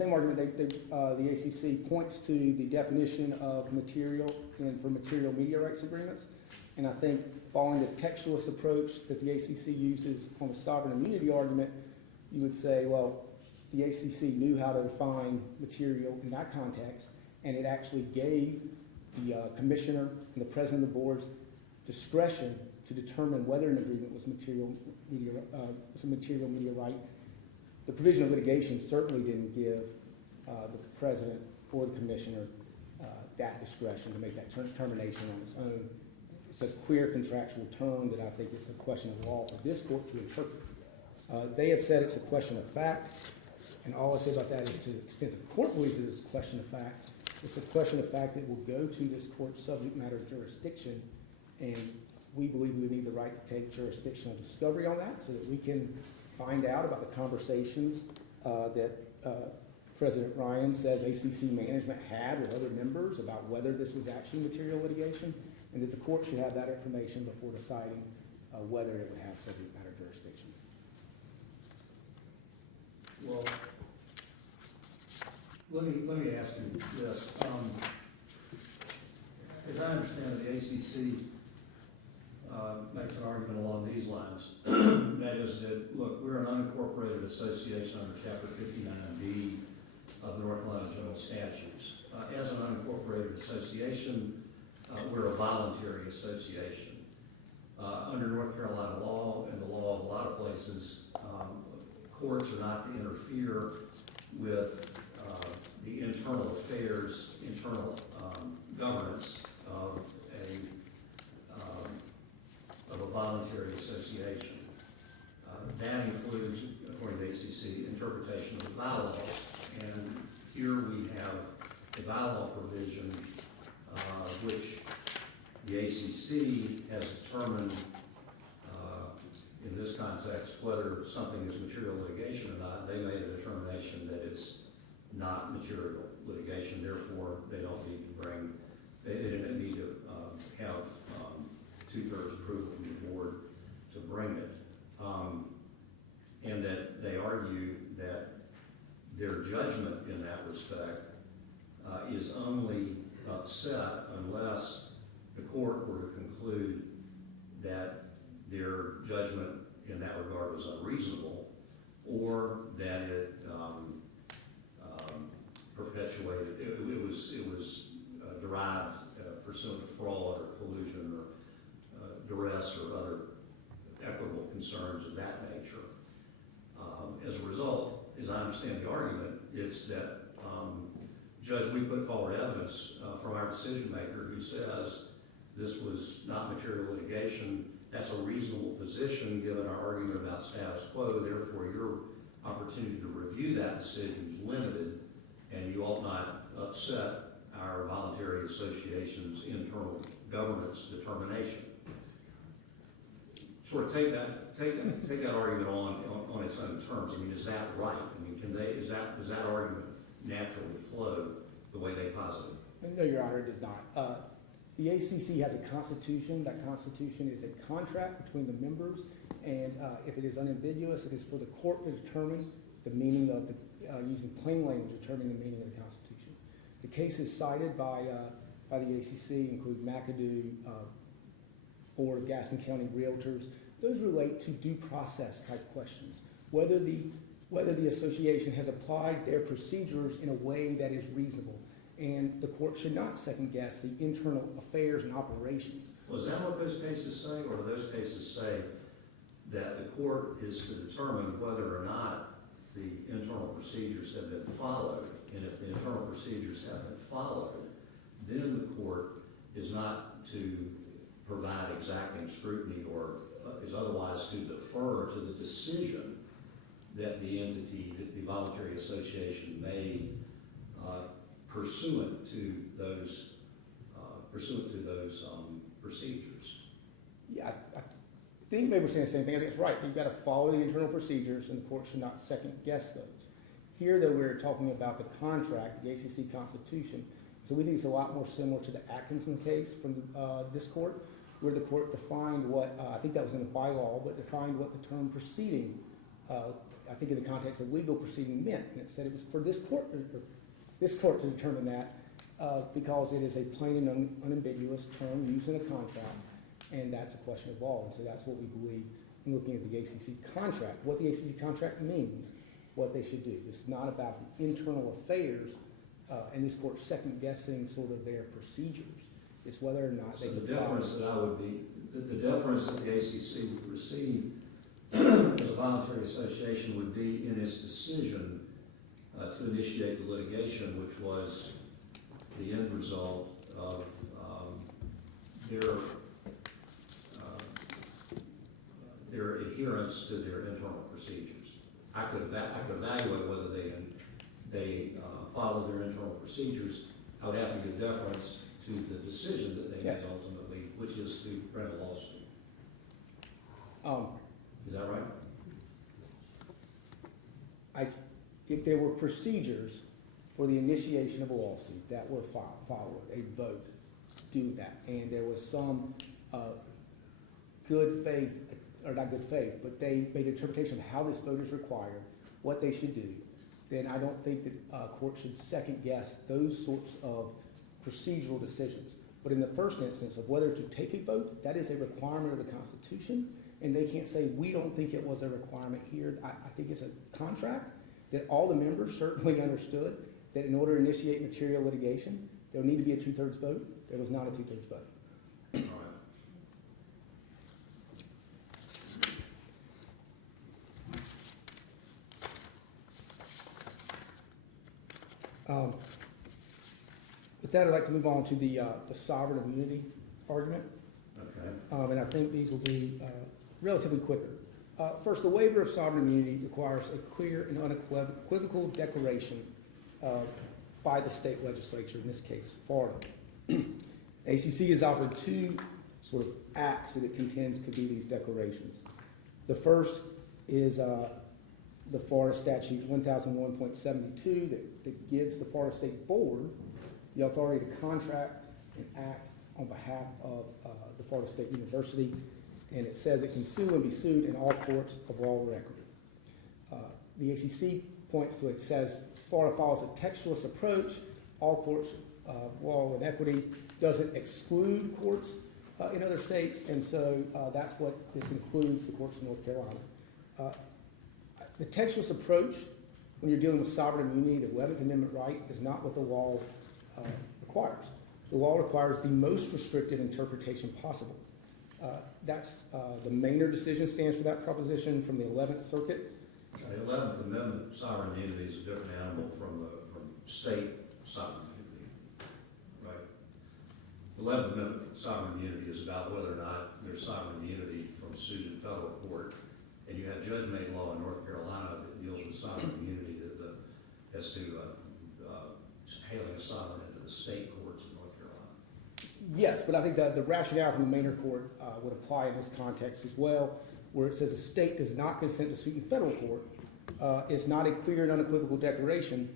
the ACC points to the definition of material and for material media rights agreements, and I think following the textualist approach that the ACC uses on the sovereign immunity argument, you would say, well, the ACC knew how to define material in that context, and it actually gave the commissioner and the president of the board's discretion to determine whether an agreement was a material media right. The provision of litigation certainly didn't give the president or the commissioner that discretion to make that determination on its own. It's a clear contractual term that I think is a question of law for this court to interpret. They have said it's a question of fact, and all I say about that is to the extent the court believes it is a question of fact, it's a question of fact that will go to this court's subject matter jurisdiction, and we believe we need the right to take jurisdictional discovery on that so that we can find out about the conversations that President Ryan says ACC management had with other members about whether this was actually material litigation, and that the court should have that information before deciding whether it would have subject matter jurisdiction. Well, let me ask you this. As I understand it, the ACC makes an argument along these lines. That is that, look, we're an unincorporated association under Chapter 59B of the North Carolina General Statutes. As an unincorporated association, we're a voluntary association. Under North Carolina law and the law of a lot of places, courts are not to interfere with the internal affairs, internal governance of a voluntary association. That includes, according to ACC, interpretation of the bylaws. And here we have a bylaw provision which the ACC has determined in this context whether something is material litigation or not. They made a determination that it's not material litigation, therefore they don't need to bring, they didn't need to have 2/3 approval from the board to bring it. And that they argue that their judgment in that respect is only upset unless the court were to conclude that their judgment in that regard was unreasonable, or that it perpetuated, it was derived pursuant to fraud or collusion or duress or other equitable concerns of that nature. As a result, as I understand the argument, it's that, Judge, we put forward evidence from our decision maker who says this was not material litigation, that's a reasonable position given our argument about status quo. Therefore, your opportunity to review that decision is limited, and you ought not upset our voluntary association's internal governance determination. Sort of take that argument on its own terms. I mean, is that right? I mean, does that argument naturally flow the way they posit it? No, Your Honor, it does not. The ACC has a constitution. That constitution is a contract between the members, and if it is unambiguous, it is for the court to determine the meaning of the, using plain language, determining the meaning of the Constitution. The cases cited by the ACC include McAdoo, Board of Gaston County Realtors. Those relate to due process type questions. Whether the association has applied their procedures in a way that is reasonable. And the court should not second guess the internal affairs and operations. Well, is that what those cases say, or do those cases say that the court is to determine whether or not the internal procedures have been followed? And if the internal procedures have been followed, then the court is not to provide exacting scrutiny or is otherwise to defer to the decision that the entity, that the voluntary association made pursuant to those procedures. Yeah, I think maybe we're saying the same thing. I think it's right. You've got to follow the internal procedures, and the court should not second guess those. Here, though, we're talking about the contract, the ACC Constitution. So we think it's a lot more similar to the Atkinson case from this court, where the court defined what, I think that was in the bylaw, but defined what the term proceeding, I think in the context of legal proceeding meant. And it said it was for this court to determine that because it is a plain and unambiguous term used in a contract, and that's a question of law. And so that's what we believe in looking at the ACC contract, what the ACC contract means, what they should do. It's not about the internal affairs and this court second guessing sort of their procedures. It's whether or not they So can the follow. difference that I would be, the difference that the ACC would receive as a voluntary association would be in its decision to initiate the litigation, which was the end result of their adherence to their internal procedures. I could evaluate whether they followed their internal procedures. I would have to give deference to the decision that they made ultimately, which is to bring a lawsuit. Is that right? If there were procedures for the initiation of a lawsuit that were followed, a vote, do that, and there was some good faith, or not good faith, but they made an interpretation of how this vote is required, what they should do, then I don't think that court should second guess those sorts of procedural decisions. But in the first instance of whether to take a vote, that is a requirement of the Constitution, and they can't say, we don't think it was a requirement here. I think it's a contract that all the members certainly understood that in order to initiate material litigation, there would need to be a 2/3 vote. There was not a 2/3 vote. All right. With that, I'd like to move on to the sovereign immunity argument. Okay. And I think these will be relatively quicker. First, the waiver of sovereign immunity requires a clear and unequivocal declaration by the state legislature, in this case, Florida. ACC has offered two sort of acts that it contends could be these declarations. The first is the Florida Statute 1001.72 that gives the Florida State Board the authority to contract and act on behalf of the Florida State University, and it says it can sue and be sued in all courts of law or equity. The ACC points to it, says Florida follows a textualist approach, all courts of law and equity, doesn't exclude courts in other states, and so that's what this includes, the courts of North Carolina. The textualist approach, when you're dealing with sovereign immunity, the 11th Amendment right, is not what the law requires. The law requires the most restrictive interpretation possible. That's the Maynard decision stands for that proposition from the 11th Circuit. The 11th Amendment sovereign immunity is a different animal from state sovereign immunity, right? The 11th Amendment sovereign immunity is about whether or not there's sovereign immunity from suit in federal court. And you have judge-made law in North Carolina that deals with sovereign immunity as to hailing a sovereign into the state courts in North Carolina. Yes, but I think that the rationale from the Maynard Court would apply in this context as well, where it says a state does not consent to suit in federal court. It's not a clear and unequivocal declaration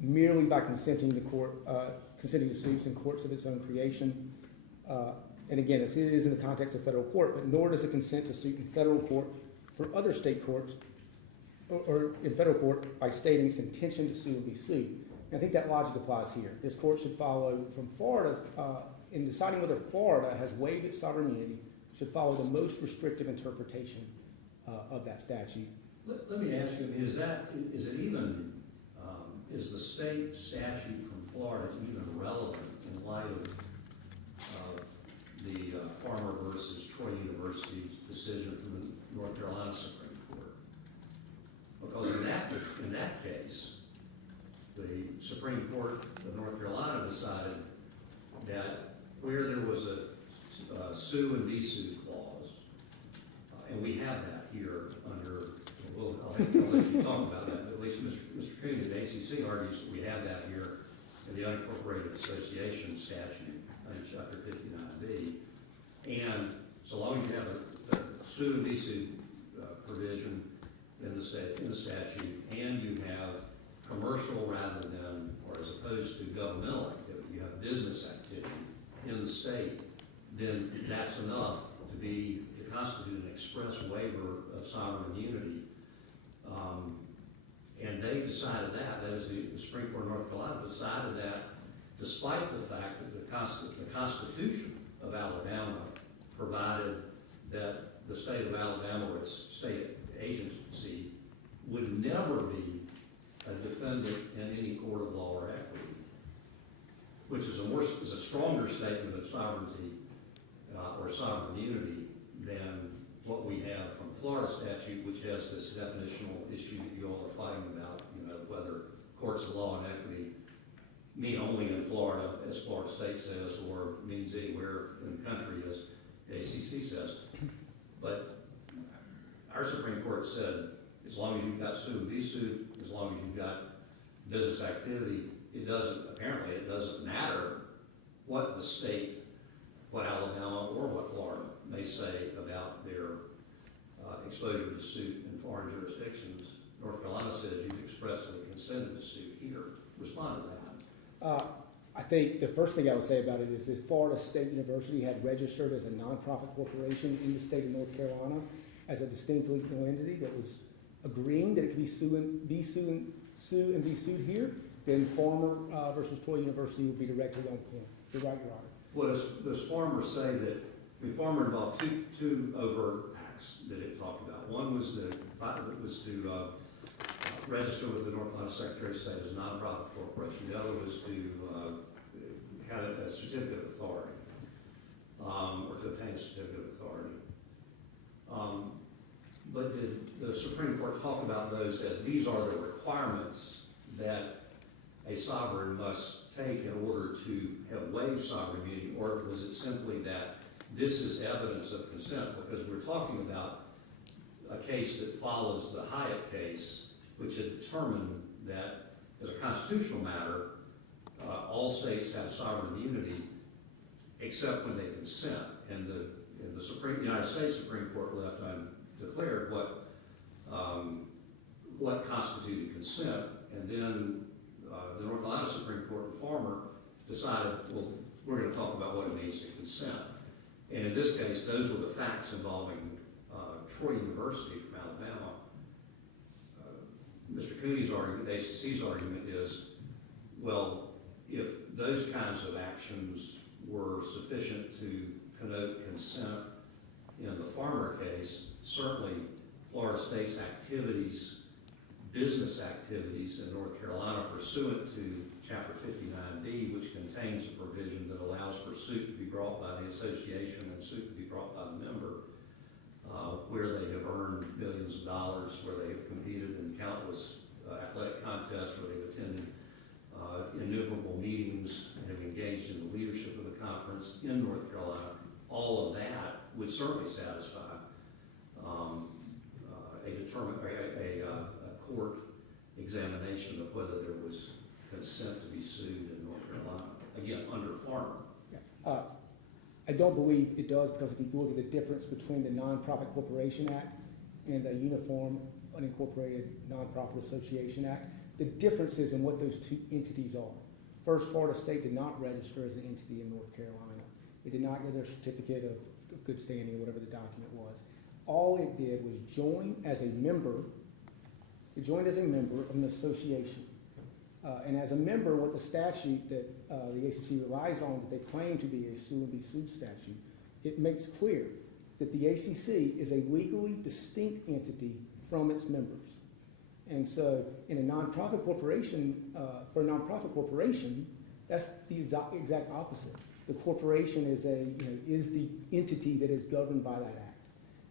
merely by consenting to suits in courts of its own creation. And again, it is in the context of federal court, but nor does it consent to suit in federal court for other state courts or in federal court by stating its intention to sue and be sued. And I think that logic applies here. This court should follow from Florida's, in deciding whether Florida has waived its sovereign immunity, should follow the most restrictive interpretation of that statute. Let me ask you, is the state statute from Florida even relevant in light of the Farmer versus Troy University's decision from the North Carolina Supreme Court? Because in that case, the Supreme Court of North Carolina decided that where there was a sue and be sued clause, and we have that here under, I'll let you talk about that, but at least Mr. Coon at ACC argues that we have that here in the unincorporated association statute under Chapter 59B. And so long as you have a sue and be sued provision in the statute, and you have commercial rather than, or as opposed to governmental activity, you have business activity in the state, then that's enough to constitute an express waiver of sovereign immunity. And they decided that is the Supreme Court of North Carolina decided that despite the fact that the Constitution of Alabama provided that the state of Alabama or its state agency would never be a defendant in any court of law or equity, which is a stronger statement of sovereignty or sovereign immunity than what we have from the Florida statute, which has this definitional issue that you all are fighting about, whether courts of law and equity mean only in Florida, as Florida State says, or means anywhere in the country, as the ACC says. But our Supreme Court said, as long as you've got sue and be sued, as long as you've got business activity, it doesn't matter what the state, what Alabama or what Florida may say about their exposure to suit in foreign jurisdictions. North Carolina says you've expressly consented to suit here. Respond to that. I think the first thing I would say about it is that Florida State University had registered as a nonprofit corporation in the state of North Carolina as a distinct legal entity that was agreeing that it could sue and be sued here, then Farmer versus Troy University would be directly on point. You're right, Your Honor. Well, does Farmer say that the Farmer involved two overt acts that it talked about? One was to register with the North Carolina Secretary of State as a nonprofit corporation. The other was to have a certificate of authority, or to obtain a certificate of authority. But did the Supreme Court talk about those as these are the requirements that a sovereign must take in order to have waived sovereign immunity, or was it simply that this is evidence of consent? Because we're talking about a case that follows the Hyatt case, which had determined that as a constitutional matter, all states have sovereign immunity except when they consent. And the United States Supreme Court left undeclared what constituted consent, and then the North Carolina Supreme Court and Farmer decided, well, we're going to talk about what it means to consent. And in this case, those were the facts involving Troy University from Alabama. Mr. Cooney's argument, the ACC's argument is, well, if those kinds of actions were sufficient to connote consent in the Farmer case, certainly Florida State's activities, business activities in North Carolina pursuant to Chapter 59B, which contains a provision that allows for suit to be brought by the association and suit to be brought by the member, where they have earned millions of dollars, where they have competed in countless athletic contests, where they've attended innumerable meetings and have engaged in the leadership of the conference. would certainly satisfy a court examination of whether there was consent to be sued in North Carolina, again, under Farmer. I don't believe it does, because if you look at the difference between the Nonprofit Corporation Act and the Uniform Unincorporated Nonprofit Association Act, the difference is in what those two entities are. First, Florida State did not register as an entity in North Carolina. It did not get their certificate of good standing, or whatever the document was. All it did was join as a member. It joined as a member of an association. And as a member, what the statute that the ACC relies on, that they claim to be a sue and be sued statute, it makes clear that the ACC is a legally distinct entity from its members. And so in a nonprofit corporation, for a nonprofit corporation, that's the exact opposite. The corporation is the entity that is governed by that act.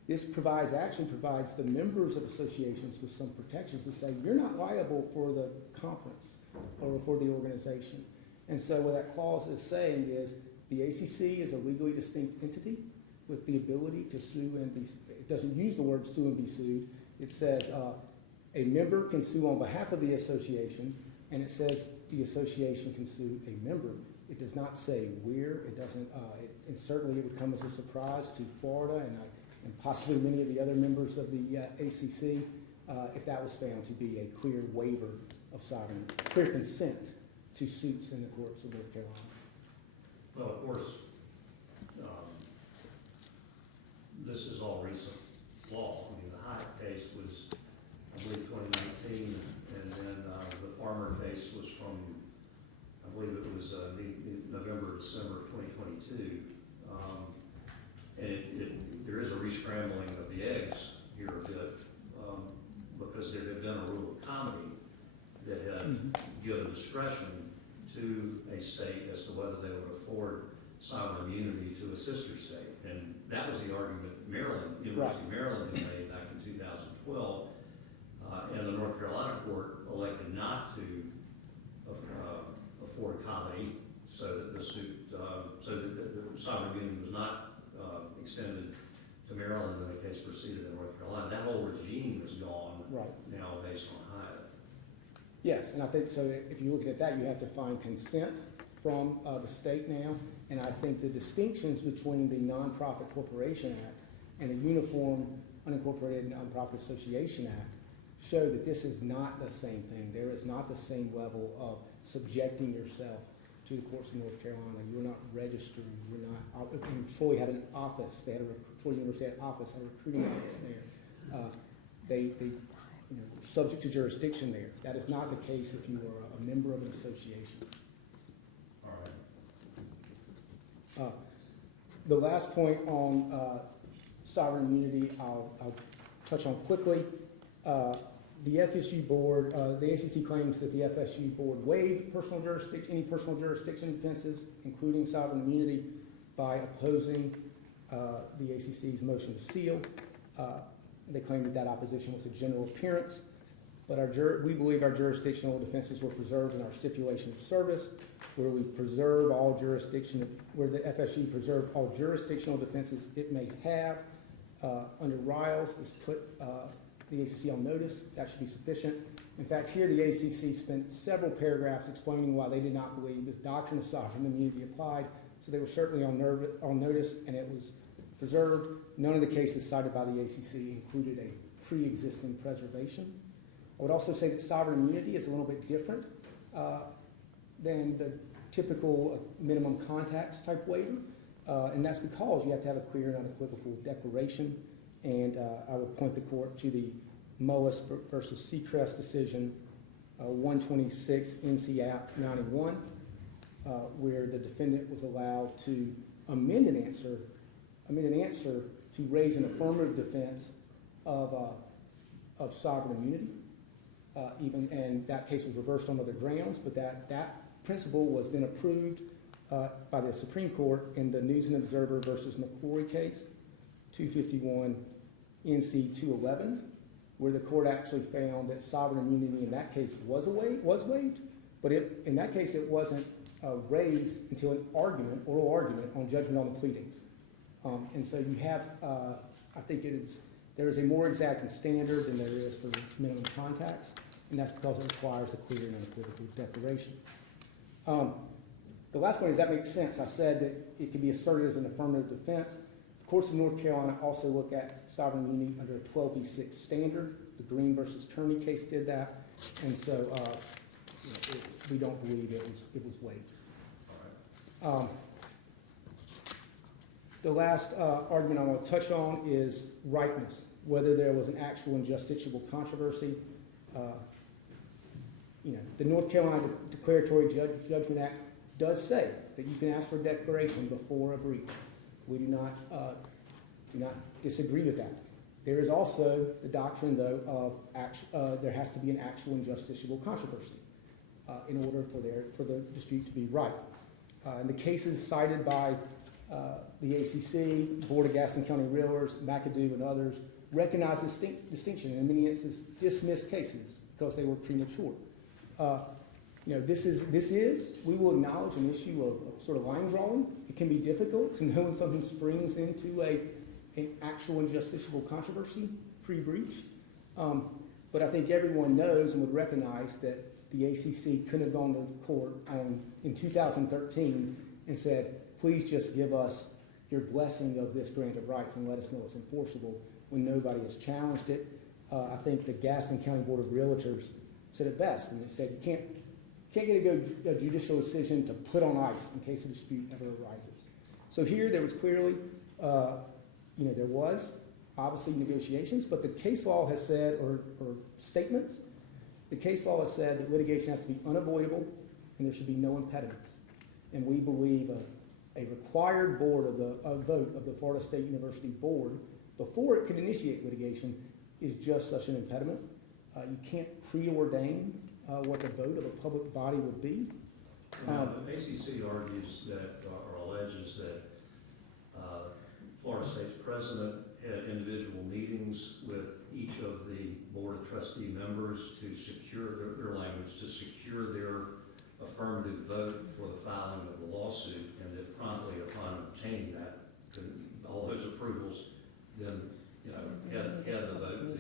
This actually provides the members of associations with some protections to say, you're not liable for the conference or for the organization. And so what that clause is saying is the ACC is a legally distinct entity with the ability to sue and be, it doesn't use the word sue and be sued. It says a member can sue on behalf of the association, and it says the association can sue a member. It does not say where. It doesn't, and certainly it would come as a surprise to Florida and possibly many of the other members of the ACC if that was found to be a clear waiver of sovereign, clear consent to suits in the courts of North Carolina. Well, of course, this is all recent law. I mean, the Hyatt case was, I believe, 2019, and then the Farmer case was from, I believe it was November, December of 2022. And there is a rescrambling of the eggs here a bit, because there had been a rule of comedy that had given discretion to a state as to whether they would afford sovereign immunity to a sister state. And that was the argument Maryland, University of Maryland had made back in 2012. And the North Carolina court elected not to afford comedy, so that the suit, so that the sovereign immunity was not extended to Maryland when the case proceeded in North Carolina. That whole regime is gone now based on Hyatt. Yes, and I think so. If you look at that, you have to find consent from the state now, and I think the distinctions between the Nonprofit Corporation Act and the Uniform Unincorporated Nonprofit Association Act show that this is not the same thing. There is not the same level of subjecting yourself to the courts of North Carolina. You're not registered. You're not. Troy had an office. Troy University had an office, had a recruiting office there. They subject to jurisdiction there. That is not the case if you are a member of an association. All right. The last point on sovereign immunity I'll touch on quickly. The FSU board, the ACC claims that the FSU board waived any personal jurisdiction defenses, including sovereign immunity, by opposing the ACC's motion to seal. They claim that opposition was a general appearance, but we believe our jurisdictional defenses were preserved in our stipulation of service, where we preserve all jurisdiction, where the FSU preserved all jurisdictional defenses it may have. Under Riles, this put the ACC on notice. That should be sufficient. In fact, here the ACC spent several paragraphs explaining why they did not believe this doctrine of sovereign immunity applied, so they were certainly on notice, and it was preserved. None of the cases cited by the ACC included a pre-existing preservation. I would also say that sovereign immunity is a little bit different than the typical minimum contacts type waiver, and that's because you have to have a clear and unequivocal declaration. And I would point the court to the Mullis versus Seacrest decision, 126 NC App 91, where the defendant was allowed to amend an answer to raise an affirmative defense of sovereign immunity. And that case was reversed on other grounds, but that principle was then approved by the Supreme Court in the News and Observer versus McCrory case, 251 NC 211, where the court actually found that sovereign immunity in that case was waived, but in that case it wasn't raised until an oral argument on judgment on the pleadings. And so you have, I think there is a more exacting standard than there is for minimum contacts, and that's because it requires a clear and unequivocal declaration. The last point is that makes sense. I said that it can be asserted as an affirmative defense. The courts of North Carolina also look at sovereign immunity under a 12b6 standard. The Green versus Kearney case did that, and so we don't believe it was waived. The last argument I want to touch on is ripeness, whether there was an actual and justiciable controversy. The North Carolina Declaratory Judgment Act does say that you can ask for a declaration before a breach. We do not disagree with that. There is also the doctrine, though, of there has to be an actual and justiciable controversy in order for the dispute to be right. In the cases cited by the ACC, Board of Gaston County Railroads, McAdoo, and others recognize this distinction, and in many instances dismiss cases because they were premature. We will acknowledge an issue of sort of line drawing. It can be difficult to know when something springs into an actual and justiciable controversy pre-breach. But I think everyone knows and would recognize that the ACC couldn't have gone to court in 2013 and said, please just give us your blessing of this grant of rights and let us know it's enforceable when nobody has challenged it. I think the Gaston County Board of Realtors said it best when they said you can't get a judicial decision to put on ice in case a dispute ever arises. So here there was clearly, there was obviously negotiations, but the case law has said, or statements, the case law has said that litigation has to be unavoidable and there should be no impediments. And we believe a required vote of the Florida State University Board before it can initiate litigation is just such an impediment. You can't preordain what the vote of a public body would be. The ACC argues that, or alleges that Florida State's president had individual meetings with each of the Board of Trustee members to secure their language, to secure their affirmative vote for the filing of the lawsuit, and that promptly upon obtaining that, all those approvals, then had the vote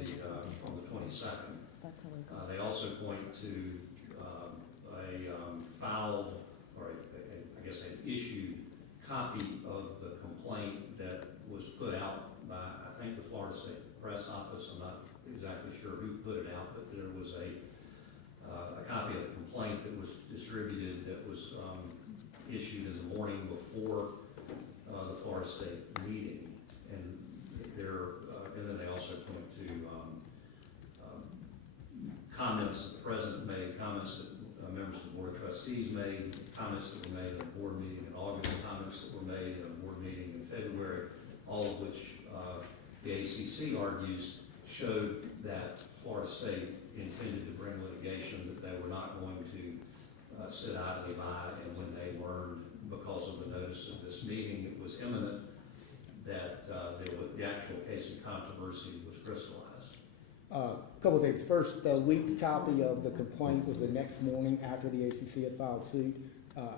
on the 22nd. They also point to a filed, or I guess an issued copy of the complaint that was put out by, I think, the Florida State Press Office. I'm not exactly sure who put it out, but there was a copy of the complaint that was distributed that was issued in the morning before the Florida State meeting. And then they also point to comments that the president made, comments that members of the Board of Trustees made, comments that were made in a board meeting in August, comments that were made in a board meeting in February, all of which the ACC argues showed that Florida State intended to bring litigation, that they were not going to sit idly by, and when they learned, because of the notice of this meeting, it was imminent, that the actual case of controversy was crystallized. A couple of things. First, the leaked copy of the complaint was the next morning after the ACC had filed suit,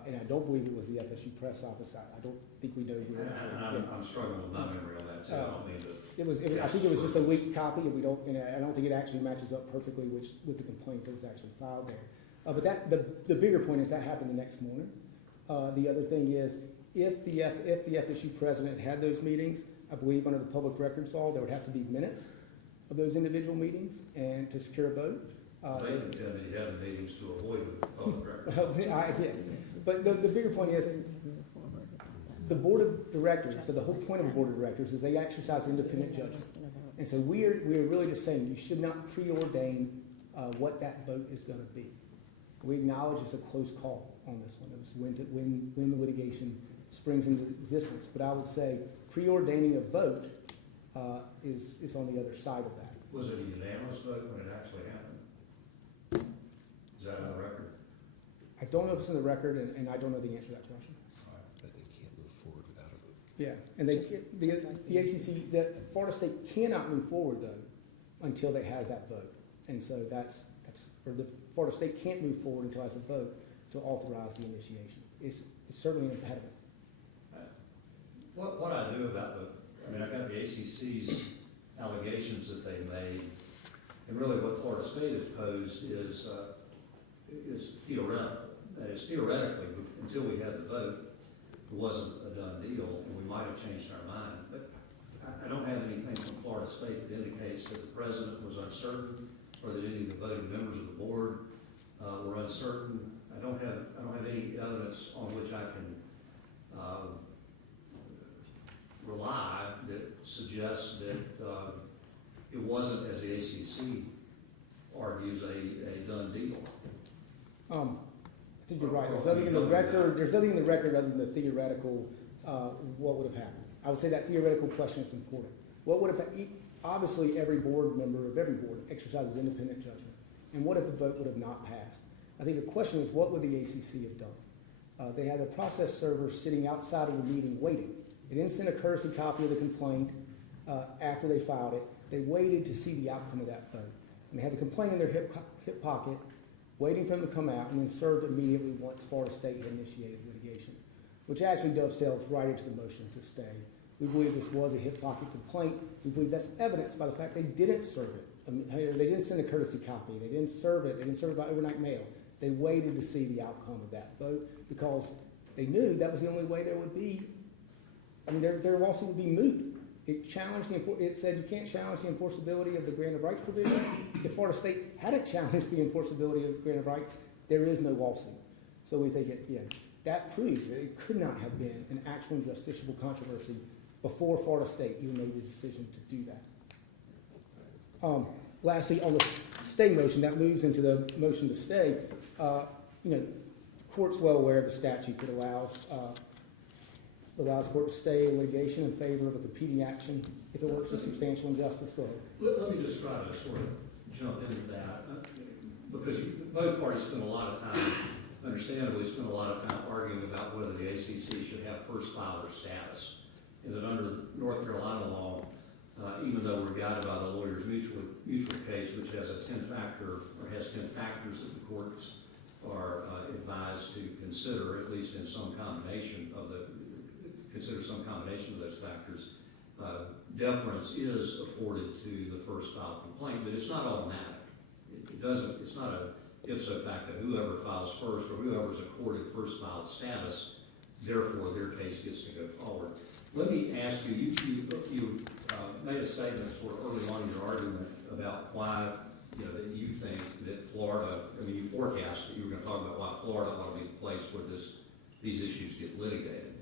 and I don't believe it was the FSU press office. I don't think we know who it was. I'm struggling with my memory on that too. I don't mean to. I think it was just a leaked copy, and I don't think it actually matches up perfectly with the complaint that was actually filed there. But the bigger point is that happened the next morning. The other thing is, if the FSU president had those meetings, I believe under the public records law, there would have to be minutes of those individual meetings and to secure a vote. They intended to have meetings to avoid the public records. Yes, but the bigger point is the board of directors. So the whole point of a board of directors is they exercise independent judgment, and so we are really just saying you should not preordain what that vote is going to be. We acknowledge it's a close call on this one. It's when the litigation springs into existence. But I would say preordaining a vote is on the other side of that. Was it a unanimous vote when it actually happened? Is that on the record? I don't know if it's in the record, and I don't know the answer to that question. But they can't move forward without a vote. Yeah, and the ACC, the Florida State cannot move forward though until they have that vote, and so or the Florida State can't move forward until it has a vote to authorize the initiation. It's certainly an impediment. What I do about I mean, I've got the ACC's allegations that they made, and really what Florida State has posed is theoretical. That is, theoretically, until we had the vote, it wasn't a done deal, and we might have changed our mind. But I don't have anything from Florida State that indicates that the president was uncertain, or that any of the voting members of the board were uncertain. I don't have any evidence on which I can rely that suggests that it wasn't, as the ACC argues, a done deal. I think you're right. There's nothing in the record other than the theoretical, what would have happened. I would say that theoretical question is important. What would have, obviously every board member of every board exercises independent judgment. And what if the vote would have not passed? I think the question is, what would the ACC have done? They had a process server sitting outside of the meeting waiting. They didn't send a courtesy copy of the complaint after they filed it. They waited to see the outcome of that vote. And they had the complaint in their hip pocket, waiting for them to come out, and then served immediately once Florida State had initiated litigation, which actually dovetails right into the motion to stay. We believe this was a hip pocket complaint. We believe that's evidenced by the fact they didn't serve it. They didn't send a courtesy copy. They didn't serve it. They didn't serve it by overnight mail. They waited to see the outcome of that vote because they knew that was the only way there would be. I mean, their lawsuit would be moot. It said you can't challenge the enforceability of the grant of rights provision. If Florida State hadn't challenged the enforceability of the grant of rights, there is no lawsuit. So we think that proves that it could not have been an actual and justiciable controversy before Florida State even made the decision to do that. Lastly, on the stay motion, that moves into the motion to stay. The court's well aware of the statute that allows court to stay litigation in favor of a competing action if it works with substantial injustice. Go ahead. Let me just try to sort of jump into that, because both parties spend a lot of time, understandably spend a lot of time arguing about whether the ACC should have first filer status. And that under North Carolina law, even though we're guided by the lawyer's mutual case, which has a 10 factors that the courts are advised to consider, at least in some combination of those factors, deference is afforded to the first file complaint, but it's not automatic. It's not a ipso facto, whoever files first or whoever's accorded first file status, therefore their case gets to go forward. Let me ask you, you made a statement sort of early on in your argument about why, that you think that Florida, you forecast that you were going to talk about why Florida ought to be the place where these issues get litigated.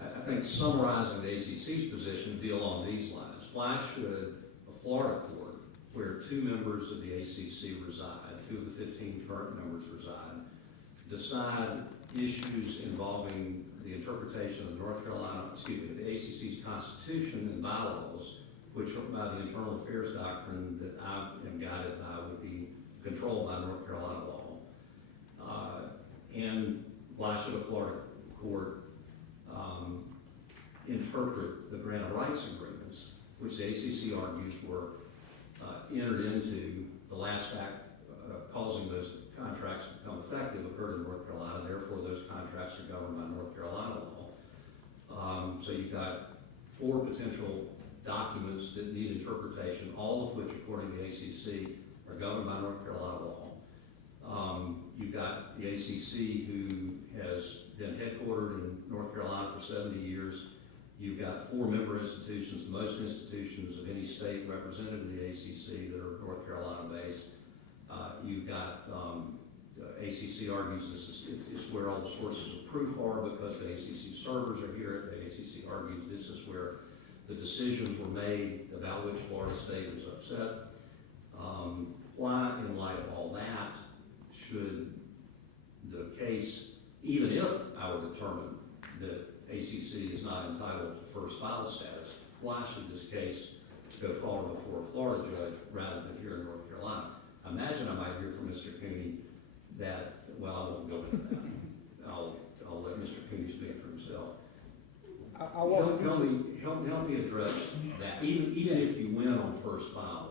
I think summarizing the ACC's position would be along these lines. Why should a Florida court, where 2 members of the ACC reside, 2 of the 15 current members reside, decide issues involving the interpretation of the ACC's Constitution and bylaws, which by the Internal Affairs Doctrine that I am guided by would be controlled by North Carolina law? And why should a Florida court interpret the grant of rights agreements, which the ACC argues were entered into, the last act causing those contracts to become effective occurred in North Carolina, therefore those contracts are governed by North Carolina law. So you've got 4 potential documents that need interpretation, all of which, according to the ACC, are governed by North Carolina law. You've got the ACC, who has been headquartered in North Carolina for 70 years. You've got 4 member institutions, most institutions of any state represented in the ACC that are North Carolina based. You've got ACC argues this is where all the sources of proof are because the ACC servers are here. The ACC argues this is where the decisions were made about which Florida State is upset. Why, in light of all that, should the case, even if I were determined that ACC is not entitled to first file status, why should this case go forward before a Florida judge rather than here in North Carolina? I imagine I might hear from Mr. Cooney that, well, I won't go into that. I'll let Mr. Cooney speak for himself. Help me address that. Even if you win on first file,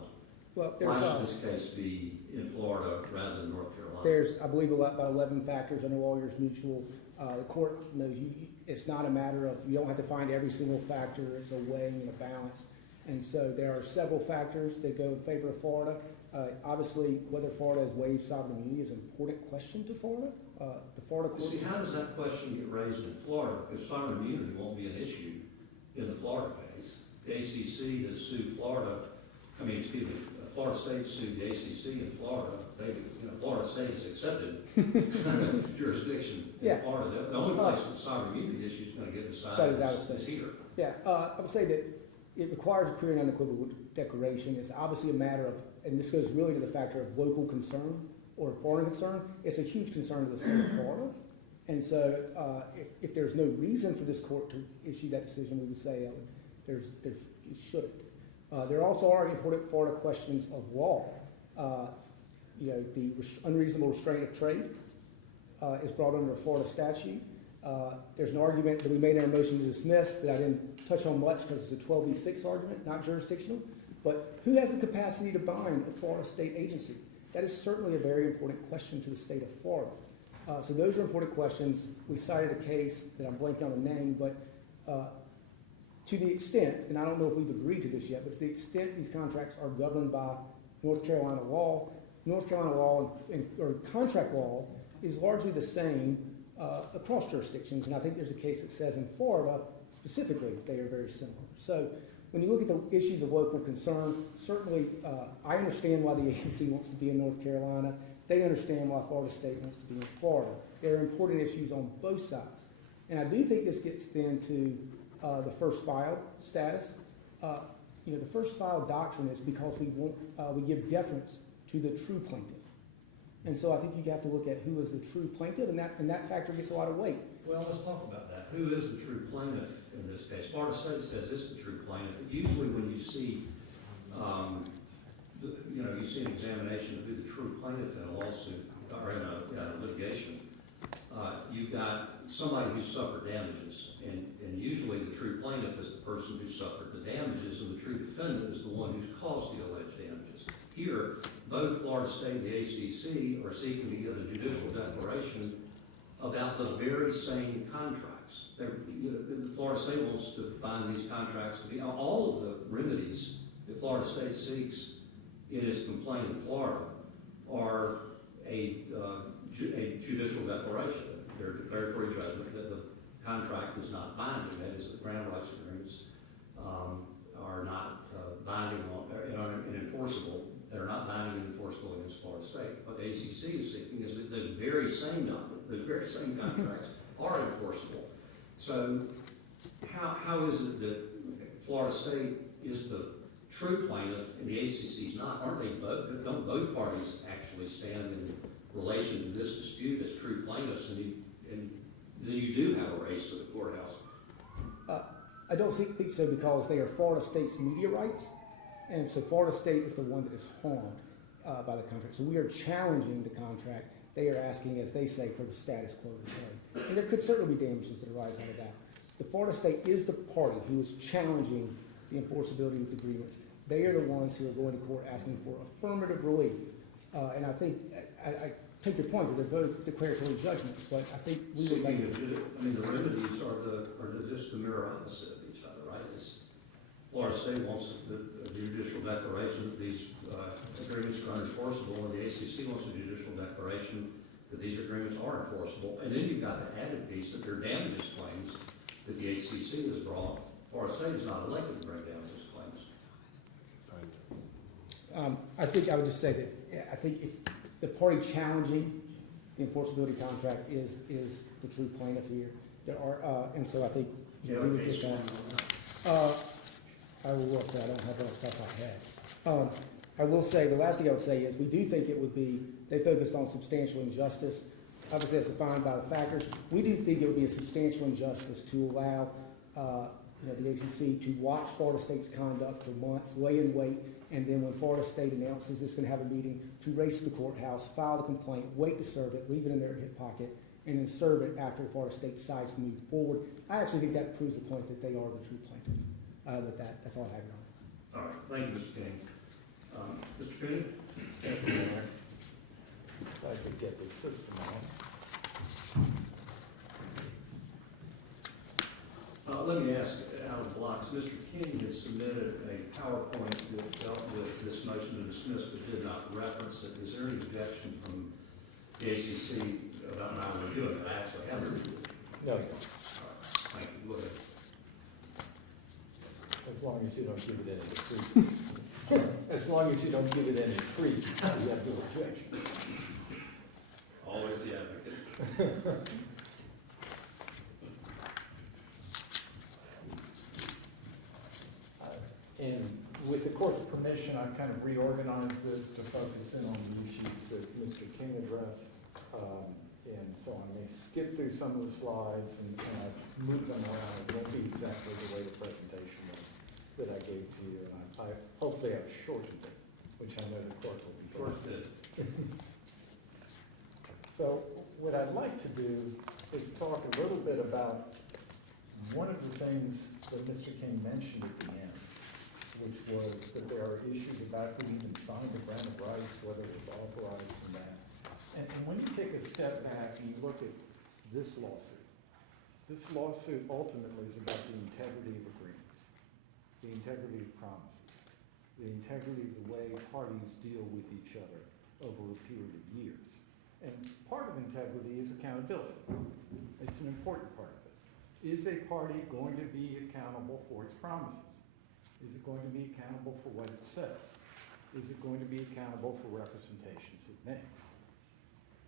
why should this case be in Florida rather than North Carolina? There's, I believe, about 11 factors under lawyers mutual. The court knows it's not a matter of, you don't have to find every single factor, it's a weighing and a balance. And so there are several factors that go in favor of Florida. Obviously, whether Florida has waived sovereign immunity is an important question to Florida. The Florida court. See, how does that question get raised in Florida? Because sovereign immunity won't be an issue in the Florida case. The ACC has sued Florida, Florida State sued the ACC in Florida. Florida State has accepted jurisdiction in Yeah. Florida. The only place the sovereign immunity issue is going to get Decided decided out of is state. here. Yeah, I would say that it requires a clear and unequivocal declaration. It's obviously a matter of, and this goes really to the factor of local concern or foreign concern. It's a huge concern to the state of Florida. And so if there's no reason for this court to issue that decision, we would say it shouldn't. There also are important Florida questions of law. The unreasonable restraint of trade is brought under a Florida statute. There's an argument that we made in our motion to dismiss that I didn't touch on much because it's a 12b6 argument, not jurisdictional. But who has the capacity to bind a Florida state agency? That is certainly a very important question to the state of Florida. So those are important questions. We cited a case that I'm blanking on the name, but to the extent, and I don't know if we've agreed to this yet, but to the extent these contracts are governed by North Carolina law or contract law is largely the same across jurisdictions. And I think there's a case that says in Florida specifically they are very similar. So when you look at the issues of local concern, certainly I understand why the ACC wants to be in North Carolina. They understand why Florida State wants to be in Florida. There are important issues on both sides. And I do think this gets then to the first file status. The first file doctrine is because we give deference to the true plaintiff. And so I think you have to look at who is the true plaintiff, and that factor gets a lot of weight. Well, let's talk about that. Who is the true plaintiff in this case? Florida State says it's the true plaintiff. But usually when you see, you see an examination of who the true plaintiff in a lawsuit or in a litigation, you've got somebody who suffered damages. And usually the true plaintiff is the person who suffered the damages, and the true defendant is the one who's caused the alleged damages. Here, both Florida State and the ACC are seeking to get a judicial declaration about the very same contracts. Florida State wants to bind these contracts to be all of the remedies that Florida State seeks in its complaint in Florida are a judicial declaration. They're a declaratory judgment that the contract is not binding. That is, the grant rights agreements are not binding and enforceable. They're not binding and enforceable against Florida State. What the ACC is seeking is that the very same contracts are enforceable. So how is it that Florida State is the true plaintiff and the ACC is not? Aren't they both? Don't both parties actually stand in relation to this dispute as true plaintiffs, and then you do have a race to the courthouse? I don't think so, because they are Florida State's media rights, and so Florida State is the one that is harmed by the contract. So we are challenging the contract. They are asking, as they say, for the status quo to say. And there could certainly be damages that arise out of that. The Florida State is the party who is challenging the enforceability of these agreements. They are the ones who are going to court asking for affirmative relief. And I think, I take your point that they're both declaratory judgments, but I think we would like to... the remedies are just the mirror opposite of each other, right? Florida State wants the judicial declaration that these agreements are unenforceable, and the ACC wants a judicial declaration that these agreements are enforceable. And then you've got the added piece that there are damages claims that the ACC has brought. Florida State is not elected to bring damages claims. I think I would just say that I think if the party challenging the enforceability contract is the true plaintiff here. There are, and so I think we would get that. I will look that. I don't have that off the top of my head. I will say, the last thing I would say is we do think it would be, they focused on substantial injustice. Obviously, as defined by the factors. We do think it would be a substantial injustice to allow the ACC to watch Florida State's conduct for months, lay in wait, and then when Florida State announces it's going to have a meeting, to race to the courthouse, file the complaint, wait to serve it, leave it in their hip pocket, and then serve it after Florida State decides to move forward. I actually think that proves the point that they are the true plaintiff. That's all I have, Your Honor. All right, thank you, Mr. King. Mr. King? Thank you, Mayor. If I could get the system on. Let me ask, out of the blocks, Mr. King had submitted a PowerPoint that dealt with this motion to dismiss but did not reference it. Is there any objection from the ACC about not reviewing it? I actually haven't reviewed it. No, All right, thank you. Go ahead. as long as you don't give it any credence. As long as you don't give it any credence, you have no objection. Always the advocate. And with the court's permission, I've kind of reorganized this to focus in on the issues that Mr. King addressed. And so I may skip through some of the slides and I've moved them around. It won't be exactly the way the presentation was that I gave to you. And I hopefully I've shortened it, which I know the court will be. Short bit. So what I'd like to do is talk a little bit about one of the things that Mr. King mentioned at the end, which was that there are issues about who even signed the grant of rights, whether it was authorized from that. And when you take a step back and you look at this lawsuit ultimately is about the integrity of agreements, the integrity of promises, the integrity of the way parties deal with each other over a period of years. And part of integrity is accountability. It's an important part of it. Is a party going to be accountable for its promises? Is it going to be accountable for what it says? Is it going to be accountable for representations it makes?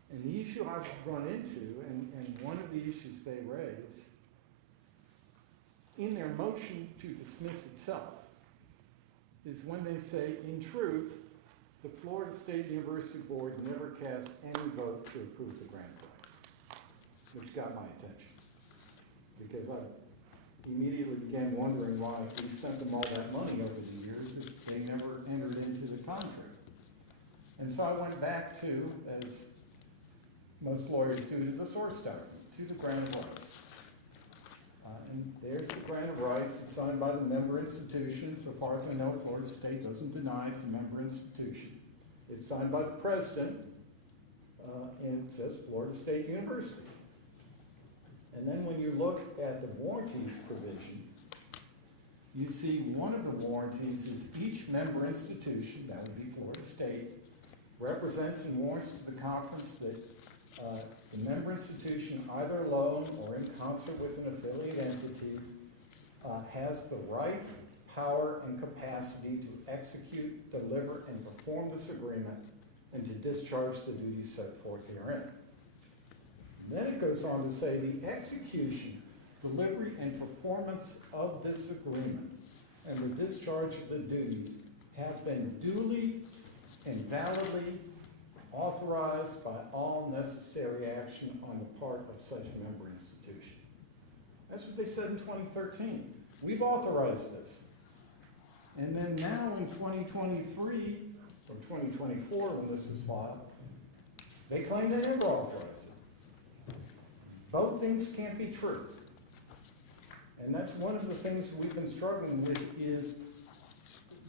And the issue I've run into, and one of the issues they raise, in their motion to dismiss itself, is when they say, in truth, the Florida State University Board never cast any vote to approve the grant rights, which got my attention. Because I immediately began wondering why we sent them all that money over the years if they never entered into the contract. And so I went back to, as most lawyers do, to the source document, to the grant of rights. And there's the grant of rights. It's signed by the member institution. So far as I know, Florida State doesn't deny it's a member institution. It's signed by the president, and it says Florida State University. And then when you look at the warranties provision, you see one of the warranties is each member institution, that would be Florida State, represents and warrants to the conference that the member institution, either alone or in concert with an affiliate entity, has the right, power, and capacity to execute, deliver, and perform this agreement and to discharge the duties set forth herein. And then it goes on to say the execution, delivery, and performance of this agreement and the discharge of the duties have been duly and validly authorized by all necessary action on the part of such a member institution. That's what they said in 2013. We've authorized this. And then now in 2023, or 2024 when this is filed, they claim they never authorized it. Both things can't be true. And that's one of the things that we've been struggling with is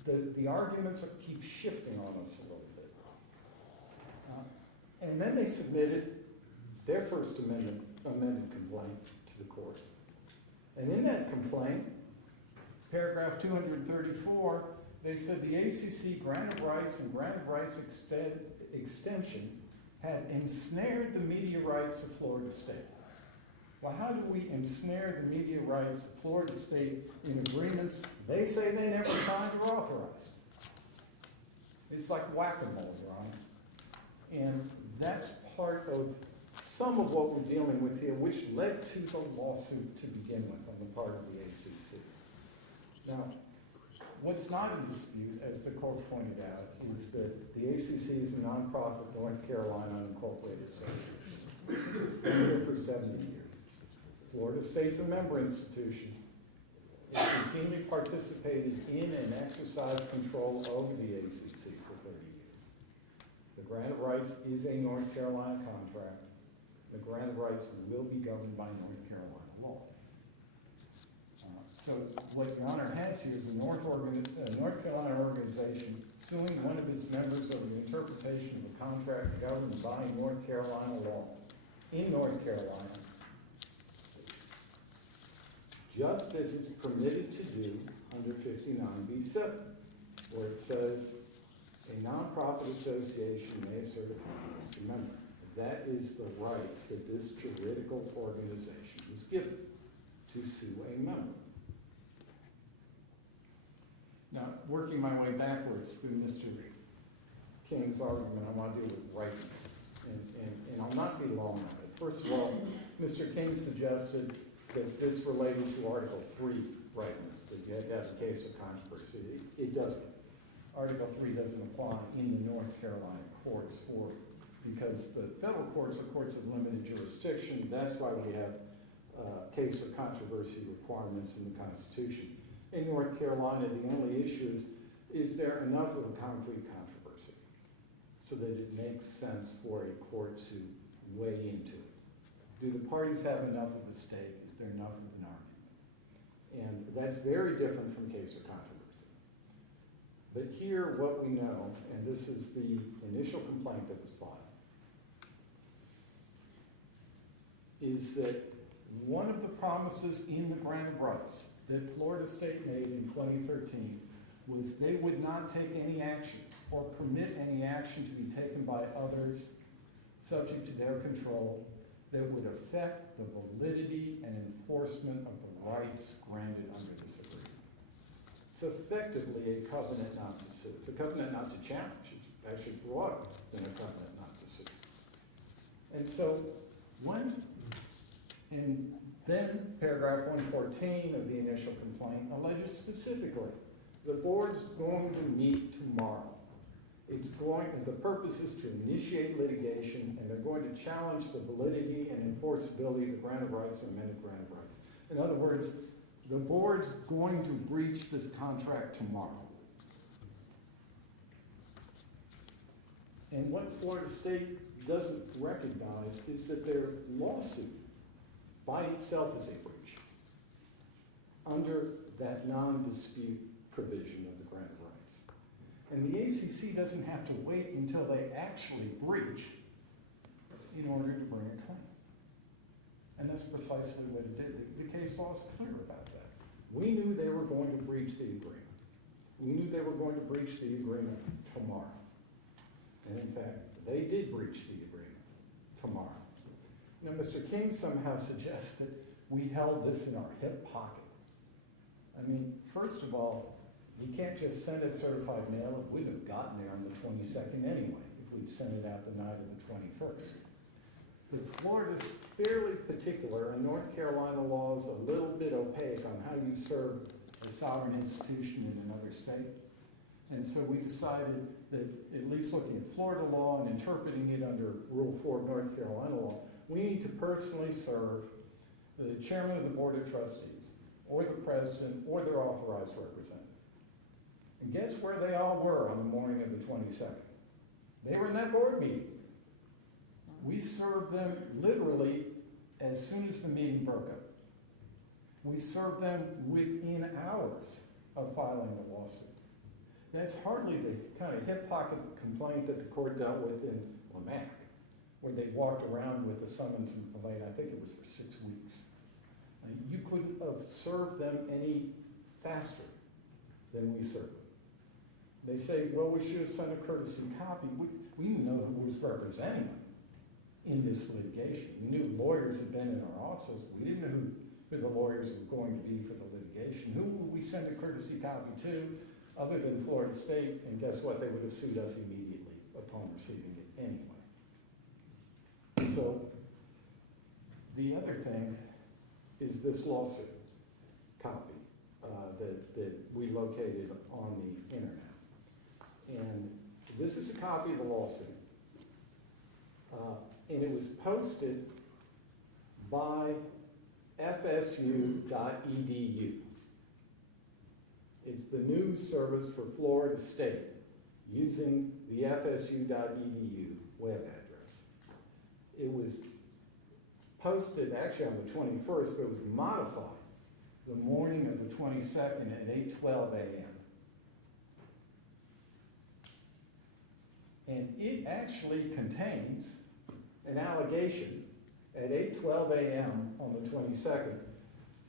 the arguments keep shifting on us a little bit. And then they submitted their first amended complaint to the court. And in that complaint, paragraph 234, they said the ACC grant of rights and grant of rights extension had ensnared the media rights of Florida State. Well, how do we ensnare the media rights of Florida State in agreements they say they never signed or authorized? It's like whack-a-mole, Your Honor. And that's part of some of what we're dealing with here, which led to the lawsuit to begin with on the part of the ACC. Now, what's not in dispute, as the court pointed out, is that the ACC is a nonprofit North Carolina unincorporated association. It's been here for 70 years. Florida State's a member institution. It's continually participated in and exercised control over the ACC for 30 years. The grant of rights is a North Carolina contract. The grant of rights will be governed by North Carolina law. So what Your Honor has here is a North Carolina organization suing one of its members over the interpretation of a contract governed by North Carolina law in North Carolina, just as it's permitted to do under 59B7, where it says a nonprofit association may assert a privacy member. That is the right that this juridical organization was given, to sue a member. Now, working my way backwards through Mr. King's argument, I want to deal with ripeness, and I'll not be long on it. First of all, Mr. King suggested that this related to Article 3 ripeness, that you had to have a case of controversy. It doesn't. Article 3 doesn't apply in the North Carolina courts because the federal courts are courts of limited jurisdiction. That's why we have case of controversy requirements in the Constitution. In North Carolina, the only issue is there enough of a concrete controversy so that it makes sense for a court to weigh into it? Do the parties have enough of the stake? Is there enough of an argument? And that's very different from case of controversy. But here, what we know, and this is the initial complaint that was filed, is that one of the promises in the grant of rights that Florida State made in 2013 was they would not take any action or permit any action to be taken by others subject to their control that would affect the validity and enforcement of the rights granted under this agreement. It's effectively a covenant not to sue. It's a covenant not to challenge. It's actually broader than a covenant not to sue. And so then paragraph 114 of the initial complaint alleges specifically the board's going to meet tomorrow. The purpose is to initiate litigation, and they're going to challenge the validity and enforceability of the grant of rights and amended grant of rights. In other words, the board's going to breach this contract tomorrow. And what Florida State doesn't recognize is that their lawsuit by itself is a breach under that non-dispute provision of the grant of rights. And the ACC doesn't have to wait until they actually breach in order to bring a claim. And that's precisely what it did. The case law is clear about that. We knew they were going to breach the agreement. We knew they were going to breach the agreement tomorrow. And in fact, they did breach the agreement tomorrow. Now, Mr. King somehow suggests that we held this in our hip pocket. I mean, first of all, you can't just send it certified mail. It wouldn't have gotten there on the 22nd anyway if we'd sent it out the night of the 21st. But Florida's fairly particular, and North Carolina law is a little bit opaque on how you serve a sovereign institution in another state. And so we decided that, at least looking at Florida law and interpreting it under Rule 4 of North Carolina law, we need to personally serve the chairman of the board of trustees, or the president, or their authorized representative. And guess where they all were on the morning of the 22nd? They were in that board meeting. We served them literally as soon as the meeting broke up. We served them within hours of filing the lawsuit. That's hardly the kind of hip pocket complaint that the court dealt with in Lamac, where they walked around with a summons and complaint. I think it was for 6 weeks. And you couldn't have served them any faster than we served them. They say, well, we should have sent a courtesy copy. We didn't know who was representing them in this litigation. We knew lawyers had been in our offices. We didn't know who the lawyers were going to be for the litigation. Who would we send a courtesy copy to other than Florida State? And guess what? They would have sued us immediately upon receiving it anyway. So the other thing is this lawsuit copy that we located on the internet. And this is a copy of the lawsuit. And it was posted by fsu.edu. It's the news service for Florida State using the fsu.edu web address. It was posted actually on the 21st, but it was modified the morning of the 22nd at 8:12 a.m. And it actually contains an allegation at 8:12 a.m. on the 22nd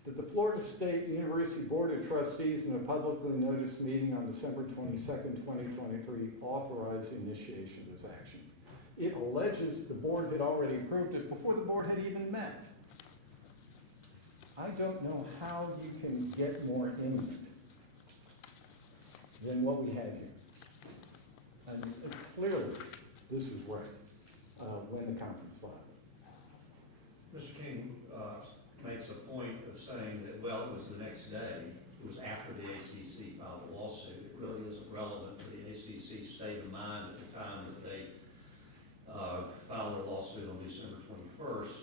that the Florida State University Board of Trustees in a publicly noticed meeting on December 22nd, 2023 authorized the initiation of this action. It alleges the board had already approved it before the board had even met. I don't know how you can get more imminent than what we had here. And clearly, this is right, when the conference filed. Mr. King makes a point of saying that, well, it was the next day, it was after the ACC filed the lawsuit. It really isn't relevant to the ACC's state of mind at the time that they filed their lawsuit on December 21st.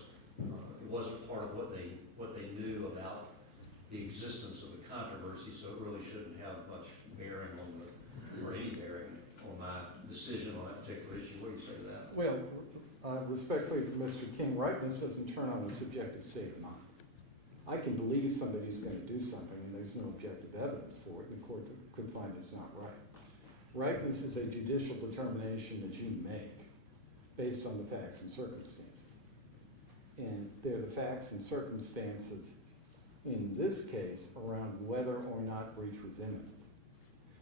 It wasn't part of what they knew about the existence of the controversy, so it really shouldn't have much bearing on or any bearing on my decision on that particular issue. What do you say to that? Well, respectfully for Mr. King, ripeness doesn't turn on a subjective state of mind. I can believe somebody's going to do something and there's no objective evidence for it. The court could find it's not right. Ripeness is a judicial determination that you make based on the facts and circumstances. And they're the facts and circumstances in this case around whether or not breach was imminent.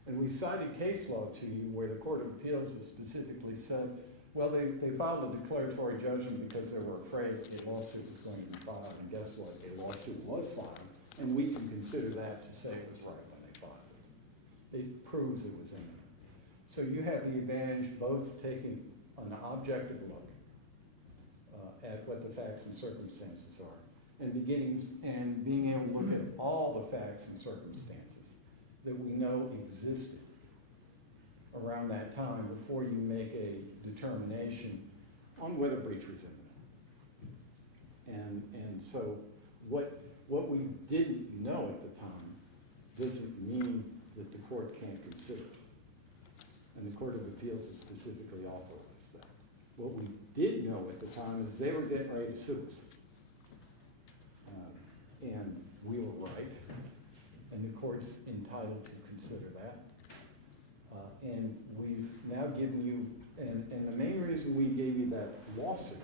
And we cited case law to you where the Court of Appeals has specifically said, well, they filed a declaratory judgment because they were afraid a lawsuit was going to be filed. And guess what? A lawsuit was filed. And we can consider that to say it was right when they filed it. It proves it was imminent. So you have the advantage both taking an objective look at what the facts and circumstances are and being able to look at all the facts and circumstances that we know existed around that time before you make a determination on whether breach was imminent. And so what we didn't know at the time doesn't mean that the court can't consider it. And the Court of Appeals has specifically authorized that. What we did know at the time is they were getting ready to sue us. And we were right, and the court's entitled to consider that. And we've now given you, and the main reason we gave you that lawsuit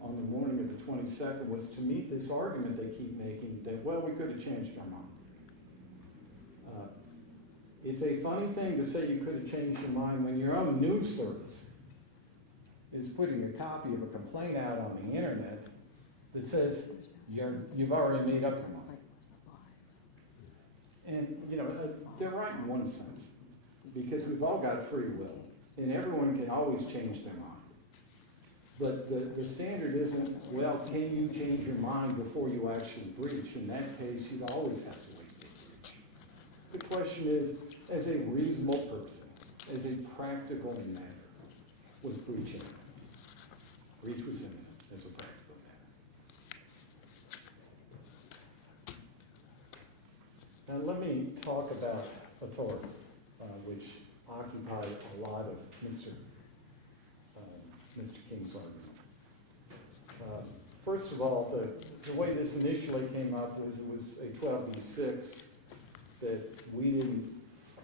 on the morning of the 22nd was to meet this argument they keep making that, well, we could have changed our mind. It's a funny thing to say you could have changed your mind when your own news service is putting a copy of a complaint out on the internet that says you've already made up your mind. And, you know, they're right in one sense, because we've all got free will, and everyone can always change their mind. But the standard isn't, well, can you change your mind before you actually breach? In that case, you'd always have to wait for breach. The question is, as a reasonable person, as a practical matter, was breach imminent? Breach was imminent as a practical matter. Now let me talk about authority, which occupied a lot of Mr. King's argument. First of all, the way this initially came up was it was a 12b6 that we didn't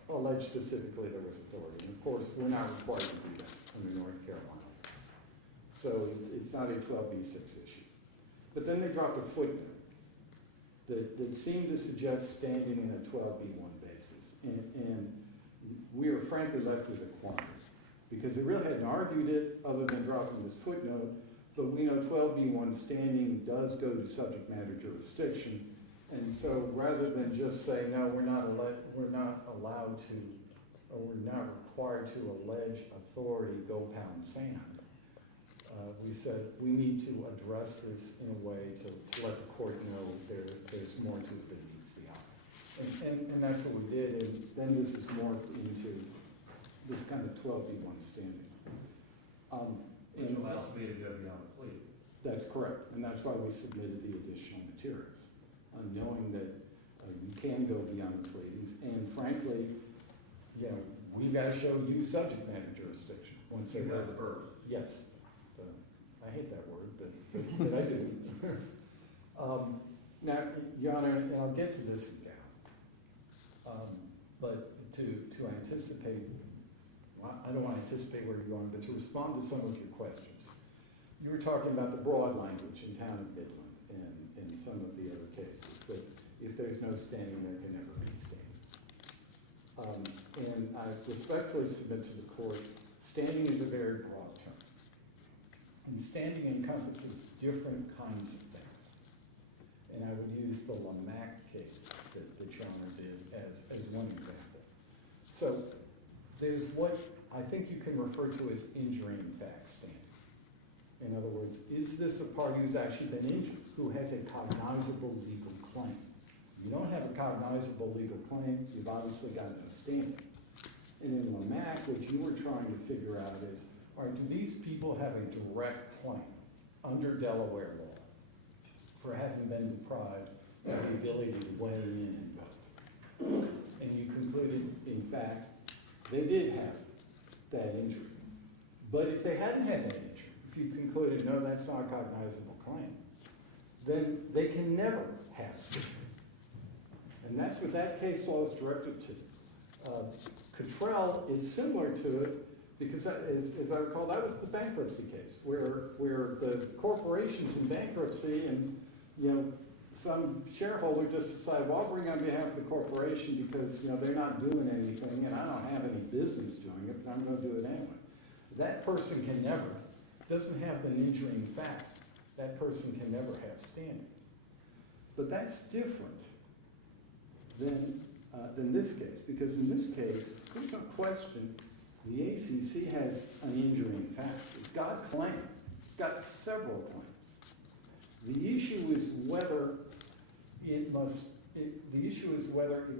allege specifically there was authority. And of course, we're not required to do that under North Carolina. So it's not a 12b6 issue. But then they dropped a footnote that seemed to suggest standing in a 12b1 basis. And we were frankly left with a quandary, because they really hadn't argued it other than dropping this footnote, but we know 12b1 standing does go to subject matter jurisdiction. And so rather than just say, no, we're not allowed to, or we're not required to allege authority, go pound sand, we said we need to address this in a way to let the court know there's more to it than meets the eye. And that's what we did, and then this is morphed into this kind of 12b1 standing. Which allows me to go beyond the plea. That's correct, and that's why we submitted the additional materials, knowing that you can go beyond the pleadings, and frankly, you know, we've got to show you subject matter jurisdiction. Once they go first. Yes. I hate that word, but I do. Now, Your Honor, and I'll get to this in but to anticipate, well, I don't want to anticipate where you're going, but to respond to some of your questions. You were talking about the broad language in town of Midland and in some of the other cases, that if there's no standing, there can never be standing. And I respectfully submit to the court, standing is a very broad term. And standing encompasses different kinds of things. And I would use the Lamac case that Your Honor did as one example. So there's what I think you can refer to as injury in fact standing. In other words, is this a party who's actually been injured, who has a cognizable legal claim? You don't have a cognizable legal claim, you've obviously got no standing. And in Lamac, what you were trying to figure out is, all right, do these people have a direct claim under Delaware law for having been deprived of the ability to weigh in and vote? And you concluded, in fact, they did have that injury. But if they hadn't had that injury, if you concluded, no, that's not a cognizable claim, then they can never have standing. And that's what that case law is directed to. Cottrell is similar to it because, that is, as I recall, that was the bankruptcy case where the corporation's in bankruptcy and, you know, some shareholder just decided, well, I'll bring on behalf of the corporation because, you know, they're not doing anything and I don't have any business doing it, but I'm going to do it anyway. That person can never, doesn't have an injury in fact, that person can never have standing. But that's different than this case, because in this case, there's no question the ACC has an injury in fact. It's got a claim. It's got several claims. The issue is whether it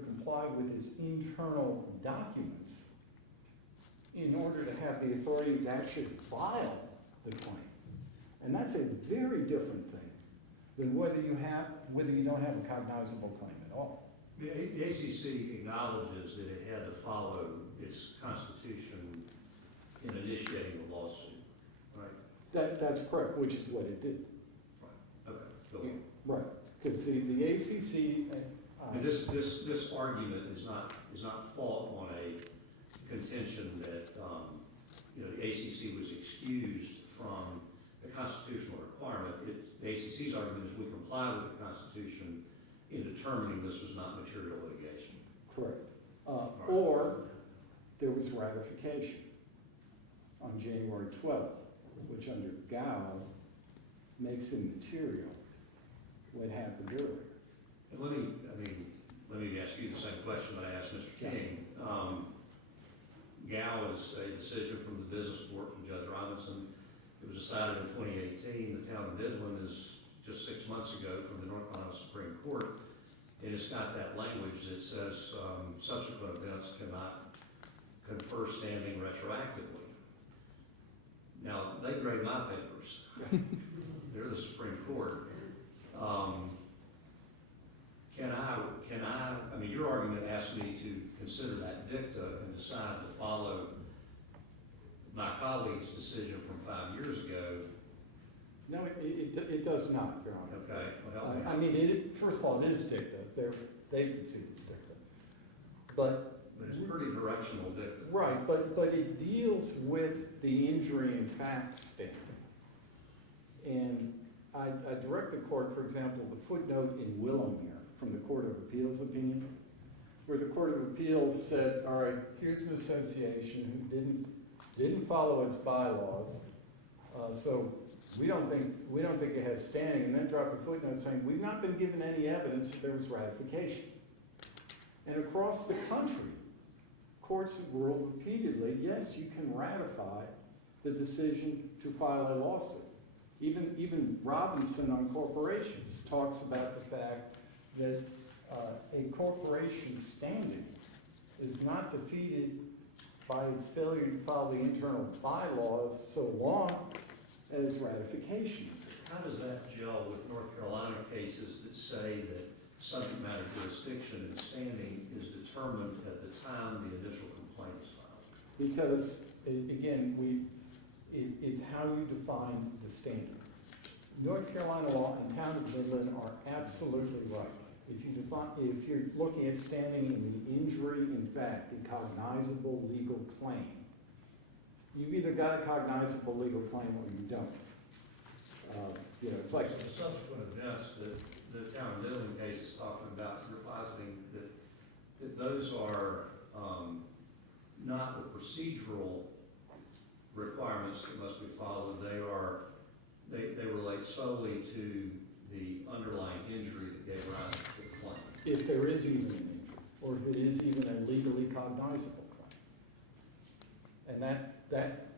complied with its internal documents in order to have the authority to actually file the claim. And that's a very different thing than whether you don't have a cognizable claim at all. The ACC acknowledges that it had to follow its constitution in initiating the lawsuit, right? That's correct, which is what it did. Right. Okay. Go on. Right, because the ACC. And this argument is not fought on a contention that you know, the ACC was excused from the constitutional requirement. The ACC's argument is we comply with the Constitution in determining this was not material litigation. Correct. Or there was ratification on January 12th, which under Gao makes it material what happened earlier. And let me ask you the same question that I asked Mr. King. Gao is a decision from the business court from Judge Robinson. It was decided in 2018. The town of Midland is just 6 months ago from the North Carolina Supreme Court. And it's got that language that says subsequent events cannot confer standing retroactively. Now, they grade my papers. They're the Supreme Court. I mean, your argument asked me to consider that dicta and decide to follow my colleague's decision from 5 years ago. No, it does not, Your Honor. Okay, well, help me. I mean, first of all, it is dicta. They concede it's dicta. But it's pretty directional dicta. right, but it deals with the injury in fact standing. And I direct the court, for example, the footnote in Willowmere from the Court of Appeals opinion, where the Court of Appeals said, all right, here's an association who didn't follow its bylaws, so we don't think it has standing, and then drop a footnote saying, we've not been given any evidence that there was ratification. And across the country, courts have ruled repeatedly, yes, you can ratify the decision to file a lawsuit. Even Robinson on corporations talks about the fact that a corporation's standing is not defeated by its failure to follow the internal bylaws so long as ratification. How does that gel with North Carolina cases that say that subject matter jurisdiction and standing is determined at the time the initial complaint is filed? Because, again, it's how you define the standing. North Carolina law and town of Midland are absolutely right. If you're looking at standing in the injury in fact, the cognizable legal claim, you've either got a cognizable legal claim or you don't. It's like The subsequent events that the town of Midland case is talking about, you're positing that those are not the procedural requirements that must be followed. They relate solely to the underlying injury that gave rise to the claim. if there is even an injury, or if it is even a legally cognizable claim. And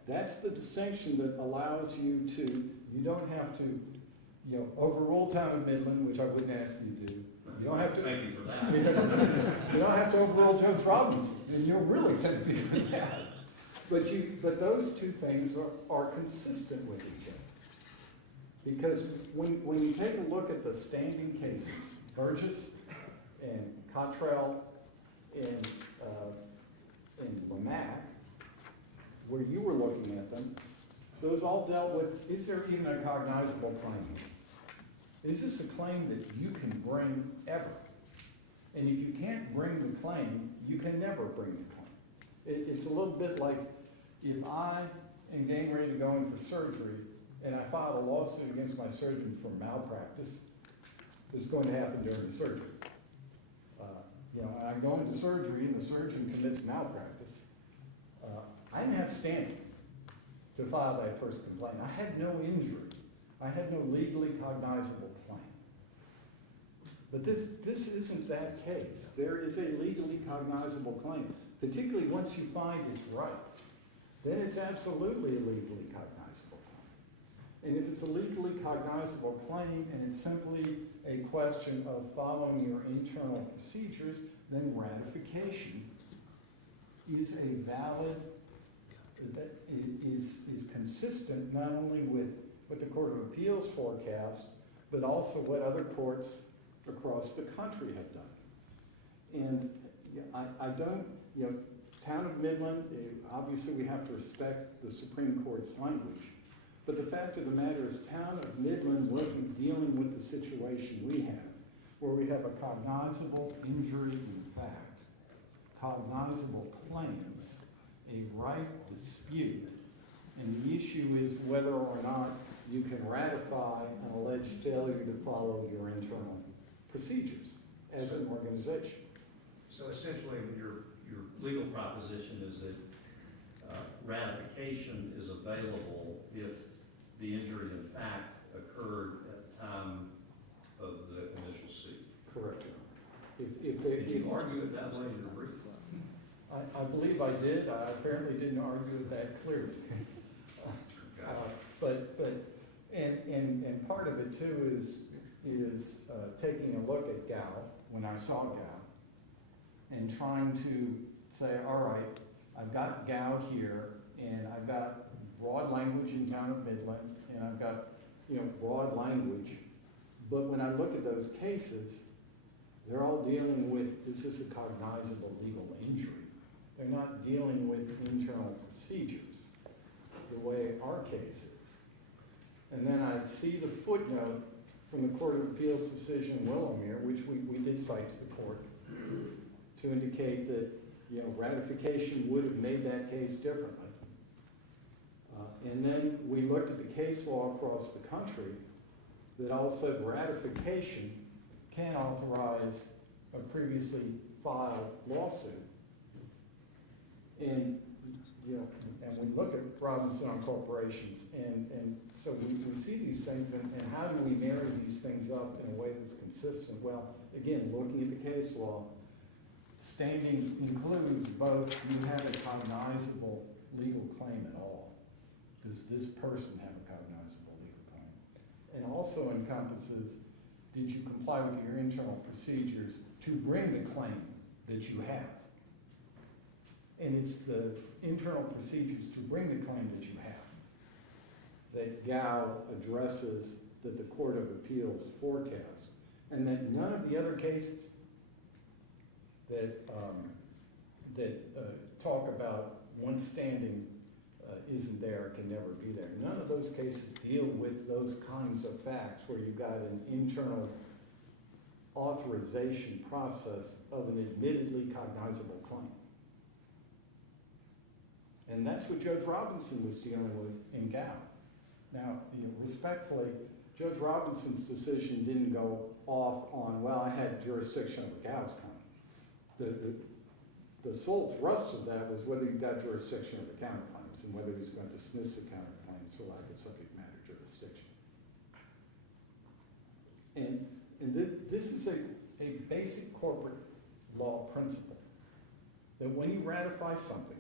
that's the distinction that allows you to, you don't have to, overrule town of Midland, which I wouldn't ask you to do. You don't have to. Thank you for that. You don't have to overrule Judge Robinson, and you'll really thank me for that. But those two things are consistent with each other. Because when you take a look at the standing cases, Burgess and Cottrell and Lamack, where you were looking at them, those all dealt with, is there even a cognizable claim? Is this a claim that you can bring ever? And if you can't bring the claim, you can never bring the claim. It's a little bit like if I am getting ready to go in for surgery and I file a lawsuit against my surgeon for malpractice, it's going to happen during the surgery. I go into surgery and the surgeon commits malpractice. I didn't have standing to file that first complaint. I had no injury. I had no legally cognizable claim. But this isn't that case. There is a legally cognizable claim, particularly once you find it's right. Then it's absolutely a legally cognizable claim. And if it's a legally cognizable claim and it's simply a question of following your internal procedures, then ratification is a valid, that is consistent not only with what the Court of Appeals forecast, but also what other courts across the country have done. And I don't, Town of Midland, obviously we have to respect the Supreme Court's language, but the fact of the matter is Town of Midland wasn't dealing with the situation we have, where we have a cognizable injury in fact, cognizable claims, a right dispute, and the issue is whether or not you can ratify an alleged failure to follow your internal procedures as an organization. So essentially, your legal proposition is that ratification is available if the injury in fact occurred at the time of the initial suit. Correct. Did you argue it that way in the brief? I believe I did. I apparently didn't argue it that clearly. And part of it too is taking a look at Gal, when I saw Gal, and trying to say, all right, I've got Gal here, and I've got broad language in Town of Midland, and I've got, broad language, but when I look at those cases, they're all dealing with, is this a cognizable legal injury? They're not dealing with internal procedures the way our case is. And then I see the footnote from the Court of Appeals decision in Willowmere, which we did cite to the court, to indicate that ratification would have made that case differently. And then we looked at the case law across the country that all said ratification can authorize a previously filed lawsuit. And and we look at Robinson on corporations, and so we see these things, and how do we marry these things up in a way that's consistent? Well, again, looking at the case law, standing includes both, do you have a cognizable legal claim at all? Does this person have a cognizable legal claim? And also encompasses, did you comply with your internal procedures to bring the claim that you have? And it's the internal procedures to bring the claim that you have that Gao addresses, that the Court of Appeals forecast, and that none of the other cases that talk about one standing isn't there, can never be there. None of those cases deal with those kinds of facts where you've got an internal authorization process of an admittedly cognizable claim. And that's what Judge Robinson was dealing with in Gow. Now, respectfully, Judge Robinson's decision didn't go off on, well, I had jurisdiction over Gow's claim. The sole thrust of that was whether you got jurisdiction over counterclaims and whether he was going to dismiss the counterclaims for lack of subject matter jurisdiction. And this is a basic corporate law principle, that when you ratify something,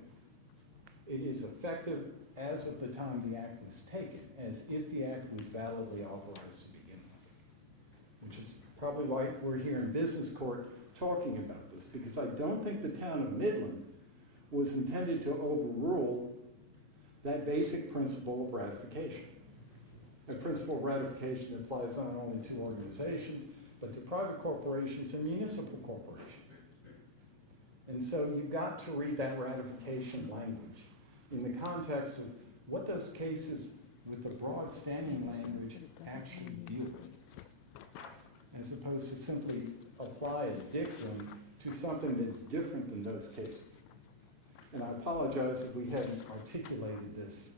it is effective as of the time the act was taken, as if the act was validly authorized to begin with. Which is probably why we're here in business court talking about this, because I don't think the town of Midland was intended to overrule that basic principle of ratification. A principle of ratification applies not only to organizations, but to private corporations and municipal corporations. And so you've got to read that ratification language in the context of what those cases with the broad standing language actually deal with, as opposed to simply apply a dictum to something that's different than those cases. And I apologize if we hadn't articulated this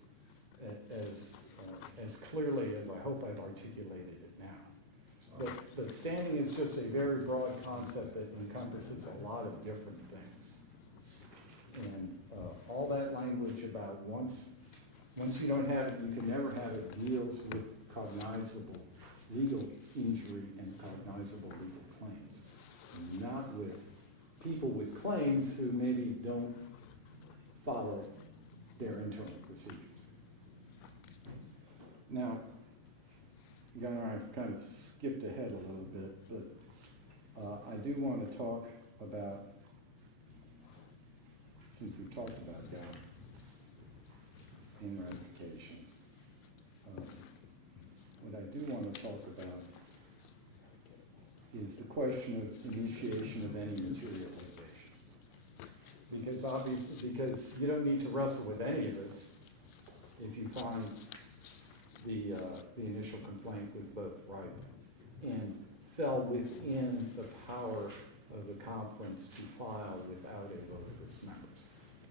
as clearly as I hope I've articulated it now. But standing is just a very broad concept that encompasses a lot of different things. And all that language about once you don't have it, you can never have it, deals with cognizable legal injury and cognizable legal claims, and not with people with claims who maybe don't follow their internal procedures. Now, Your Honor, I've kind of skipped ahead a little bit, but I do want to talk about, since we've talked about Gow in ratification, what I do want to talk about is the question of initiation of any material litigation. Because you don't need to wrestle with any of this if you find the initial complaint was both right and fell within the power of the conference to file without a vote of its members.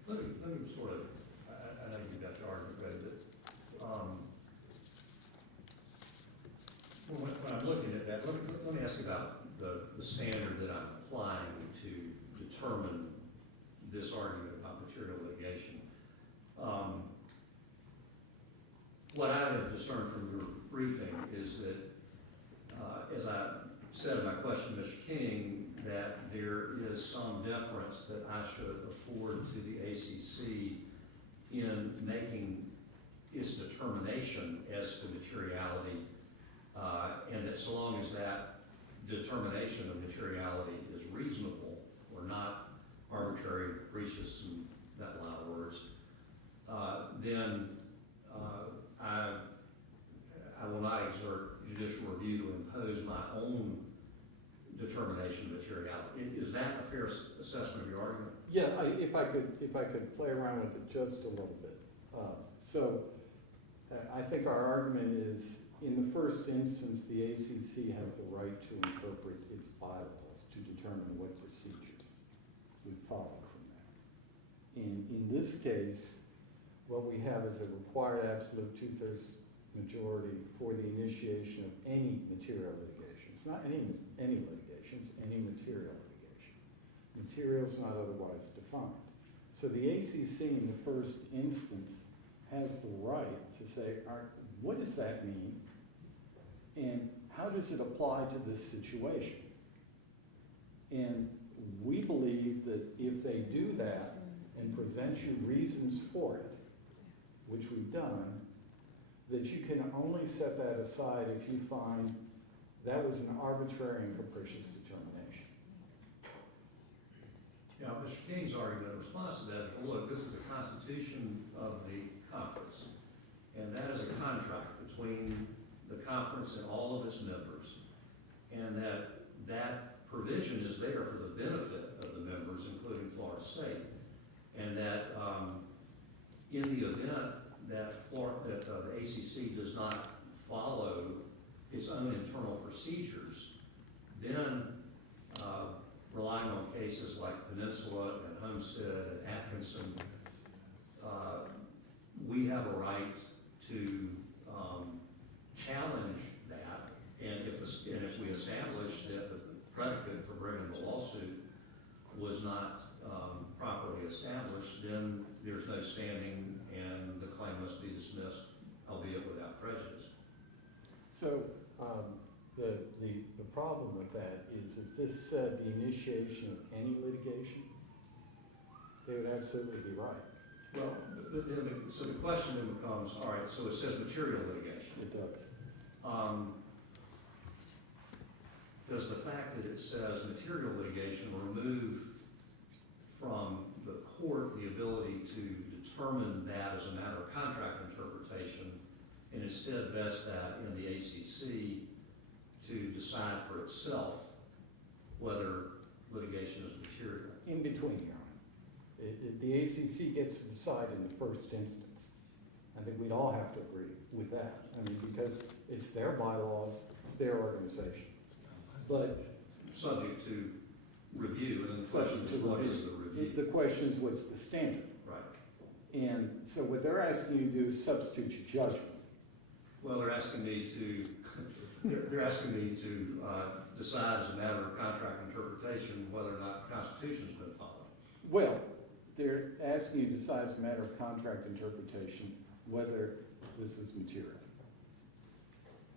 Let me sort of, I know you've got your argument ready, but when I'm looking at that, let me ask you about the standard that I'm applying to determine this argument about material litigation. What I have discerned from your briefing is that, as I said in my question to Mr. King, that there is some deference that I should afford to the ACC in making its determination as to materiality, and that so long as that determination of materiality is reasonable or not arbitrary, capricious, in that line of words, then I will not exert judicial review to impose my own determination of materiality. Is that a fair assessment of your argument? Yeah, if I could play around with it just a little bit. I think our argument is, in the first instance, the ACC has the right to interpret its bylaws to determine what procedures would follow from that. In this case, what we have is a required absolute 2/3 majority for the initiation of any material litigation. It's not any litigation, it's any material litigation. Material is not otherwise defined. So the ACC in the first instance has the right to say, all right, what does that mean? And how does it apply to this situation? And we believe that if they do that and present you reasons for it, which we've done, that you can only set that aside if you find that was an arbitrary and capricious determination. Now, Mr. King's argument in response to that is, well, look, this is a constitution of the conference, and that is a contract between the conference and all of its members, and that provision is there for the benefit of the members, including Florida State, and that in the event that the ACC does not follow its own internal procedures, then relying on cases like Peninsula and Homestead and Atkinson, we have a right to challenge that. And if we establish that the predicate for bringing the lawsuit was not properly established, then there's no standing and the claim must be dismissed, albeit without prejudice. So, the problem with that is if this said the initiation of any litigation, they would absolutely be right. Well, so the question then becomes, all right, so it says material litigation. It does. Does the fact that it says material litigation remove from the court the ability to determine that as a matter of contract interpretation and instead vest that in the ACC to decide for itself whether litigation is material? In between, Your Honor. The ACC gets to decide in the first instance. I think we'd all have to agree with that. I mean, because it's their bylaws, it's their organization. But Subject to review, and the Subject question is, to what review. is the review? the question is, what's the standard? Right. And so what they're asking you to do is substitute your judgment. Well, they're asking me to, decide as a matter of contract interpretation whether or not the Constitution's been followed. Well, they're asking you to decide as a matter of contract interpretation whether this was material.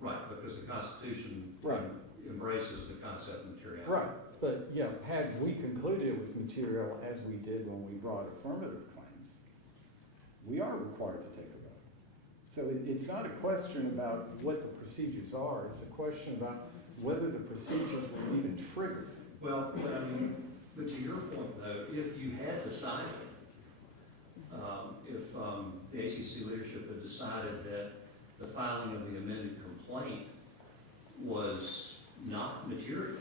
Right, because the Constitution Right. embraces the concept of materiality. Right, but, you know, had we concluded it was material as we did when we brought affirmative claims, we are required to take a vote. So it's not a question about what the procedures are, it's a question about whether the procedures were even triggered. Well, but to your point though, if you had decided, if the ACC leadership had decided that the filing of the amended complaint was not material,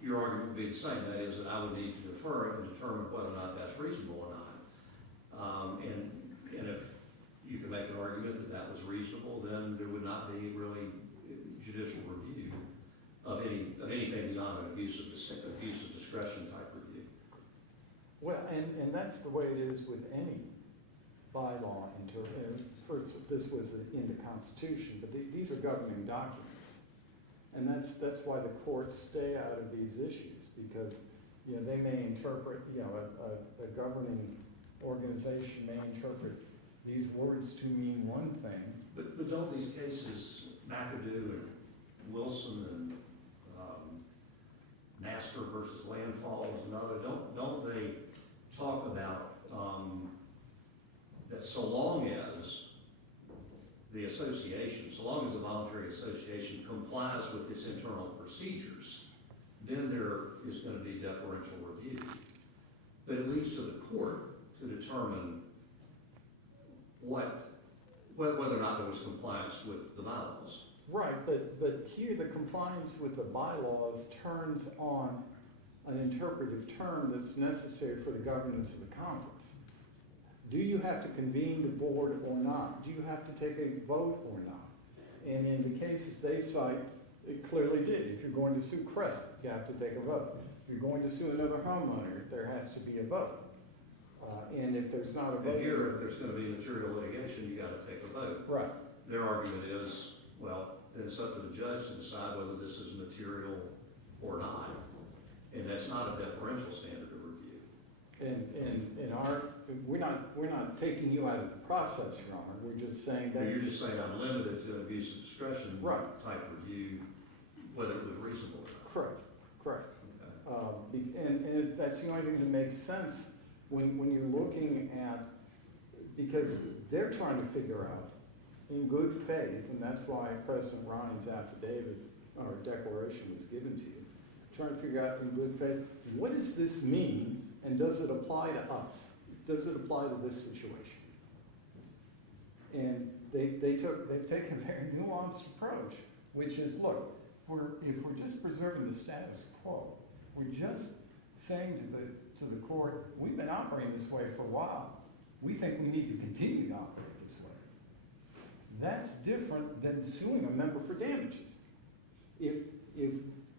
your argument would be the same. That is, that I would need to defer it and determine whether or not that's reasonable or not. And if you can make an argument that that was reasonable, then there would not be really judicial review of anything beyond an abuse of discretion type review. Well, and that's the way it is with any bylaw. First, this was in the Constitution, but these are governing documents. And that's why the courts stay out of these issues, because, you know, they may interpret, you know, a governing organization may interpret these words to mean one thing. But don't these cases, McAdoo and Wilson and Naster versus Landfalls and other, don't they talk about that so long as the association, so long as the voluntary association complies with its internal procedures, then there is going to be deferential review. But it leaves to the court to determine whether or not there was compliance with the bylaws. Right, but here the compliance with the bylaws turns on an interpretive term that's necessary for the governance of the conference. Do you have to convene the board or not? Do you have to take a vote or not? And in the cases they cite, it clearly did. If you're going to sue Crescent, you have to take a vote. If you're going to sue another homeowner, there has to be a vote. And if there's not a vote... And here, if there's going to be material litigation, you got to take a vote. Right. Their argument is, well, then it's up to the judge to decide whether this is material or not. And that's not a deferential standard of review. And we're not taking you out of the process, Your Honor. We're just saying that... You're just saying I'm limited to an abuse of discretion Right. type review, whether it was reasonable or not. Correct. Okay. And that's the only thing that makes sense when you're looking at, because they're trying to figure out in good faith, and that's why President Ronnie's affidavit or declaration was given to you, trying to figure out in good faith, what does this mean, and does it apply to us? Does it apply to this situation? And they've taken a very nuanced approach, which is, look, if we're just preserving the status quo, we're just saying to the court, we've been operating this way for a while. we think we need to continue to operate this way. That's different than suing a member for damages. If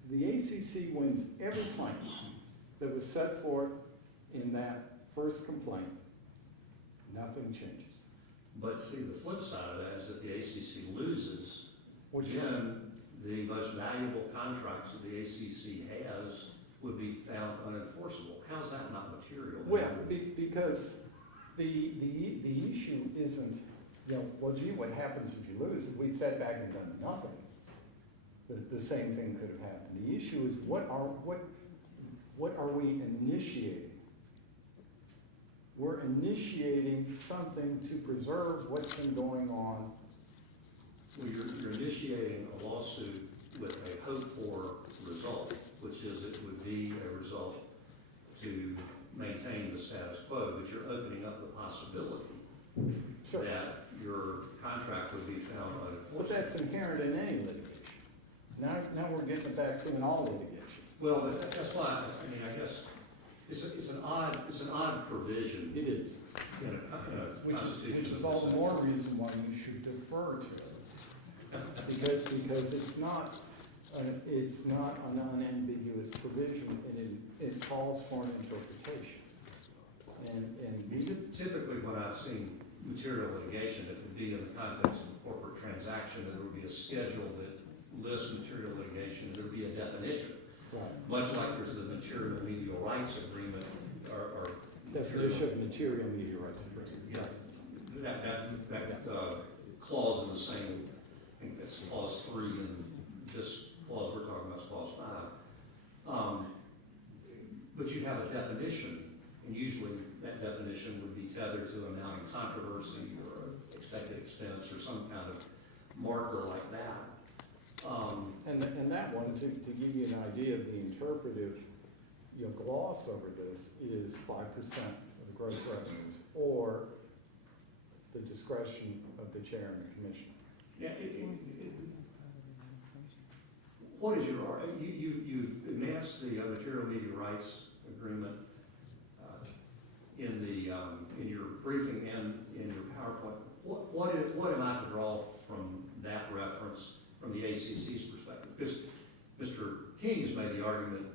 the ACC wins every claim that was set forth in that first complaint, nothing changes. But see, the flip side of that is that the ACC loses, Which then the most valuable contracts that the ACC has would be found unenforceable. How's that not material? Well, because the issue isn't, well, gee, what happens if you lose? If we'd sat back and done nothing, the same thing could have happened. The issue is what are we initiating? We're initiating something to preserve what's been going on. Well, you're initiating a lawsuit with a hoped-for result, which is it would be a result to maintain the status quo, but you're opening up the possibility Sure. that your contract would be found unenforceable. But that's inherent in any litigation. Now we're getting it back to an all litigation. Well, that's why, I mean, I guess, it's an odd provision. It is. In a Which constitution. is all the more reason why you should defer to it. Because it's not an unambiguous provision, and it calls for an interpretation. And we did, Typically, when I've seen material litigation, it would be in the context of a corporate transaction, and there would be a schedule that lists material litigation, there would be a definition. right, Much like there's the material medial rights agreement, or. definition of material media rights agreement. Yeah, that clause is the same, I think that's clause 3, and this clause we're talking about is clause 5. But you have a definition, and usually that definition would be tethered to amount in controversy or expected expense or some kind of marker like that. And that one, to give you an idea of the interpretive, gloss over this is 5% of the gross revenues, or the discretion of the chair and the commission. Yeah, what is your, you advanced the material media rights agreement in your briefing and in your PowerPoint. What am I to draw from that reference from the ACC's perspective? Because Mr. King has made the argument,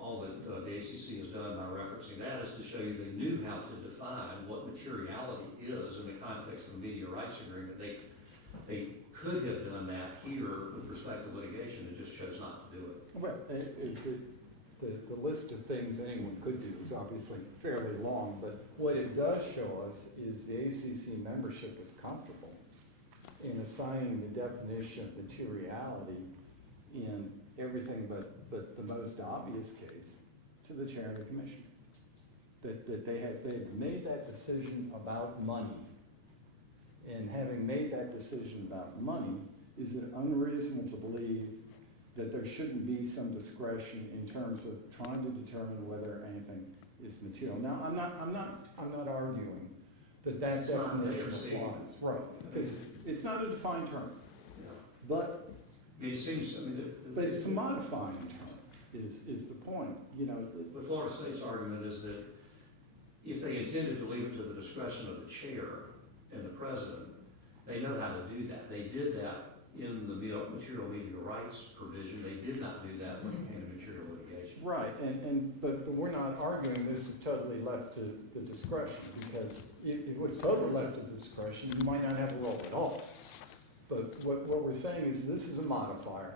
all that the ACC has done by referencing that is to show you they knew how to define what materiality is in the context of the media rights agreement. They could have done that here with respect to litigation, and just chose not to do it. Well, the list of things anyone could do is obviously fairly long, but what it does show us is the ACC membership is comfortable in assigning the definition of materiality in everything but the most obvious case to the chair of the commission. That they had made that decision about money, and having made that decision about money, is it unreasonable to believe that there shouldn't be some discretion in terms of trying to determine whether anything is material? Now, I'm not arguing that It's not definition there, applies, right? Because it's not a defined term, but It seems, but it's a modifying term, is the point, the Florida State's argument is that if they intended to leave it to the discretion of the chair and the president, they know how to do that. They did that in the material media rights provision. They did not do that when it came to material litigation. right, but we're not arguing this was totally left to the discretion, because if it was totally left to the discretion, you might not have a role at all. But what we're saying is this is a modifier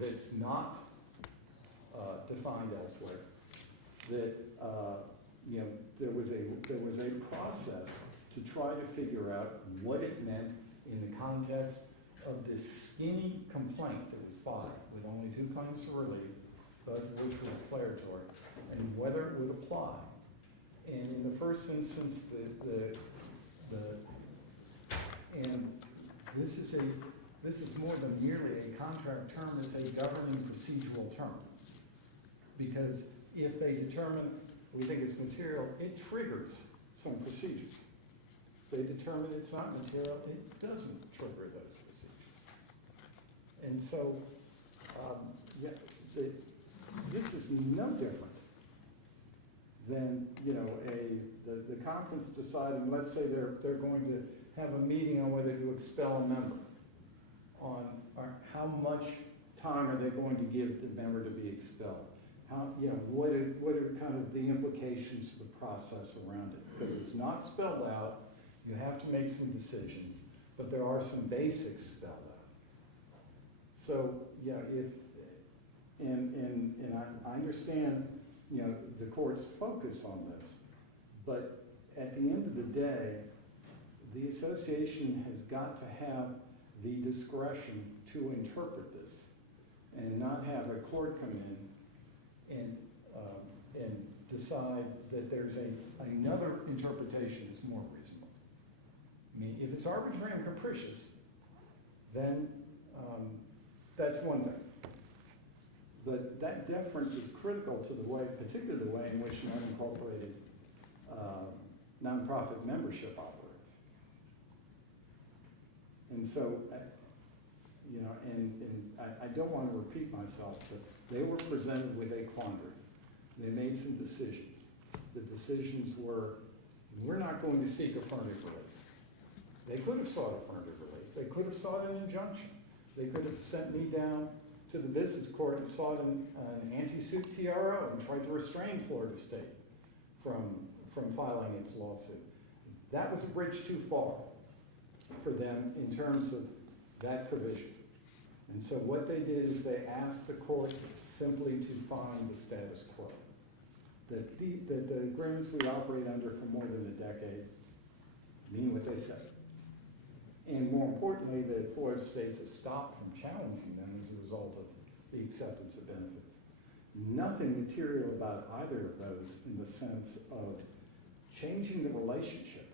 that's not defined elsewhere. That there was a process to try to figure out what it meant in the context of this skinny complaint that was filed with only 2 claims for relief, both of which were declaratory, and whether it would apply. And in the first instance, and this is more than merely a contract term, it's a governing procedural term. Because if they determine, we think it's material, it triggers some procedures. If they determine it's not material, it doesn't trigger those procedures. And so, this is no different than, you know, the conference deciding, let's say they're going to have a meeting on whether to expel a member, on how much time are they going to give the member to be expelled? How, you know, what are kind of the implications of the process around it? Because it's not spelled out, you have to make some decisions, but there are some basics spelled out. So, yeah, I understand, you know, the court's focus on this, but at the end of the day, the association has got to have the discretion to interpret this and not have a court come in and decide that there's another interpretation is more reasonable. I mean, if it's arbitrary and capricious, then that's one thing. But that deference is critical to the way, particularly the way in which non-incorporated nonprofit membership operates. And so, you know, and I don't want to repeat myself, but they were presented with a quandary. They made some decisions. The decisions were, we're not going to seek affirmative relief. They could have sought affirmative relief. They could have sought an injunction. They could have sent me down to the business court and sought an anti-suit TRO and tried to restrain Florida State from filing its lawsuit. That was a bridge too far for them in terms of that provision. And so what they did is they asked the court simply to find the status quo. That the agreements we operate under for more than a decade mean what they say. And more importantly, that Florida State's has stopped from challenging them as a result of the acceptance of benefits. Nothing material about either of those in the sense of changing the relationship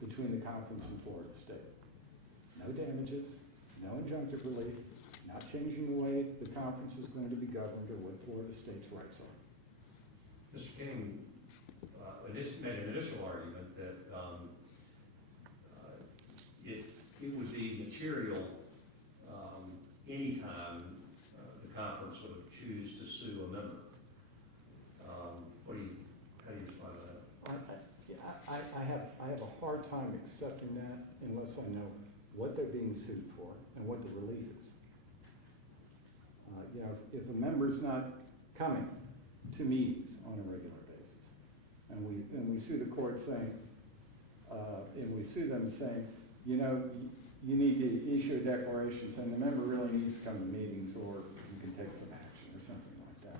between the conference and Florida State. No damages, no injunctive relief, not changing the way the conference is going to be governed or what Florida State's rights are. Mr. King made an initial argument that it would be material anytime the conference would choose to sue a member. How do you respond to that? I have a hard time accepting that unless I know what they're being sued for and what the relief is. You know, if a member's not coming to meetings on a regular basis, and we sue the court saying, and we sue them saying, you know, you need to issue a declaration saying the member really needs to come to meetings, or you can take some action or something like that.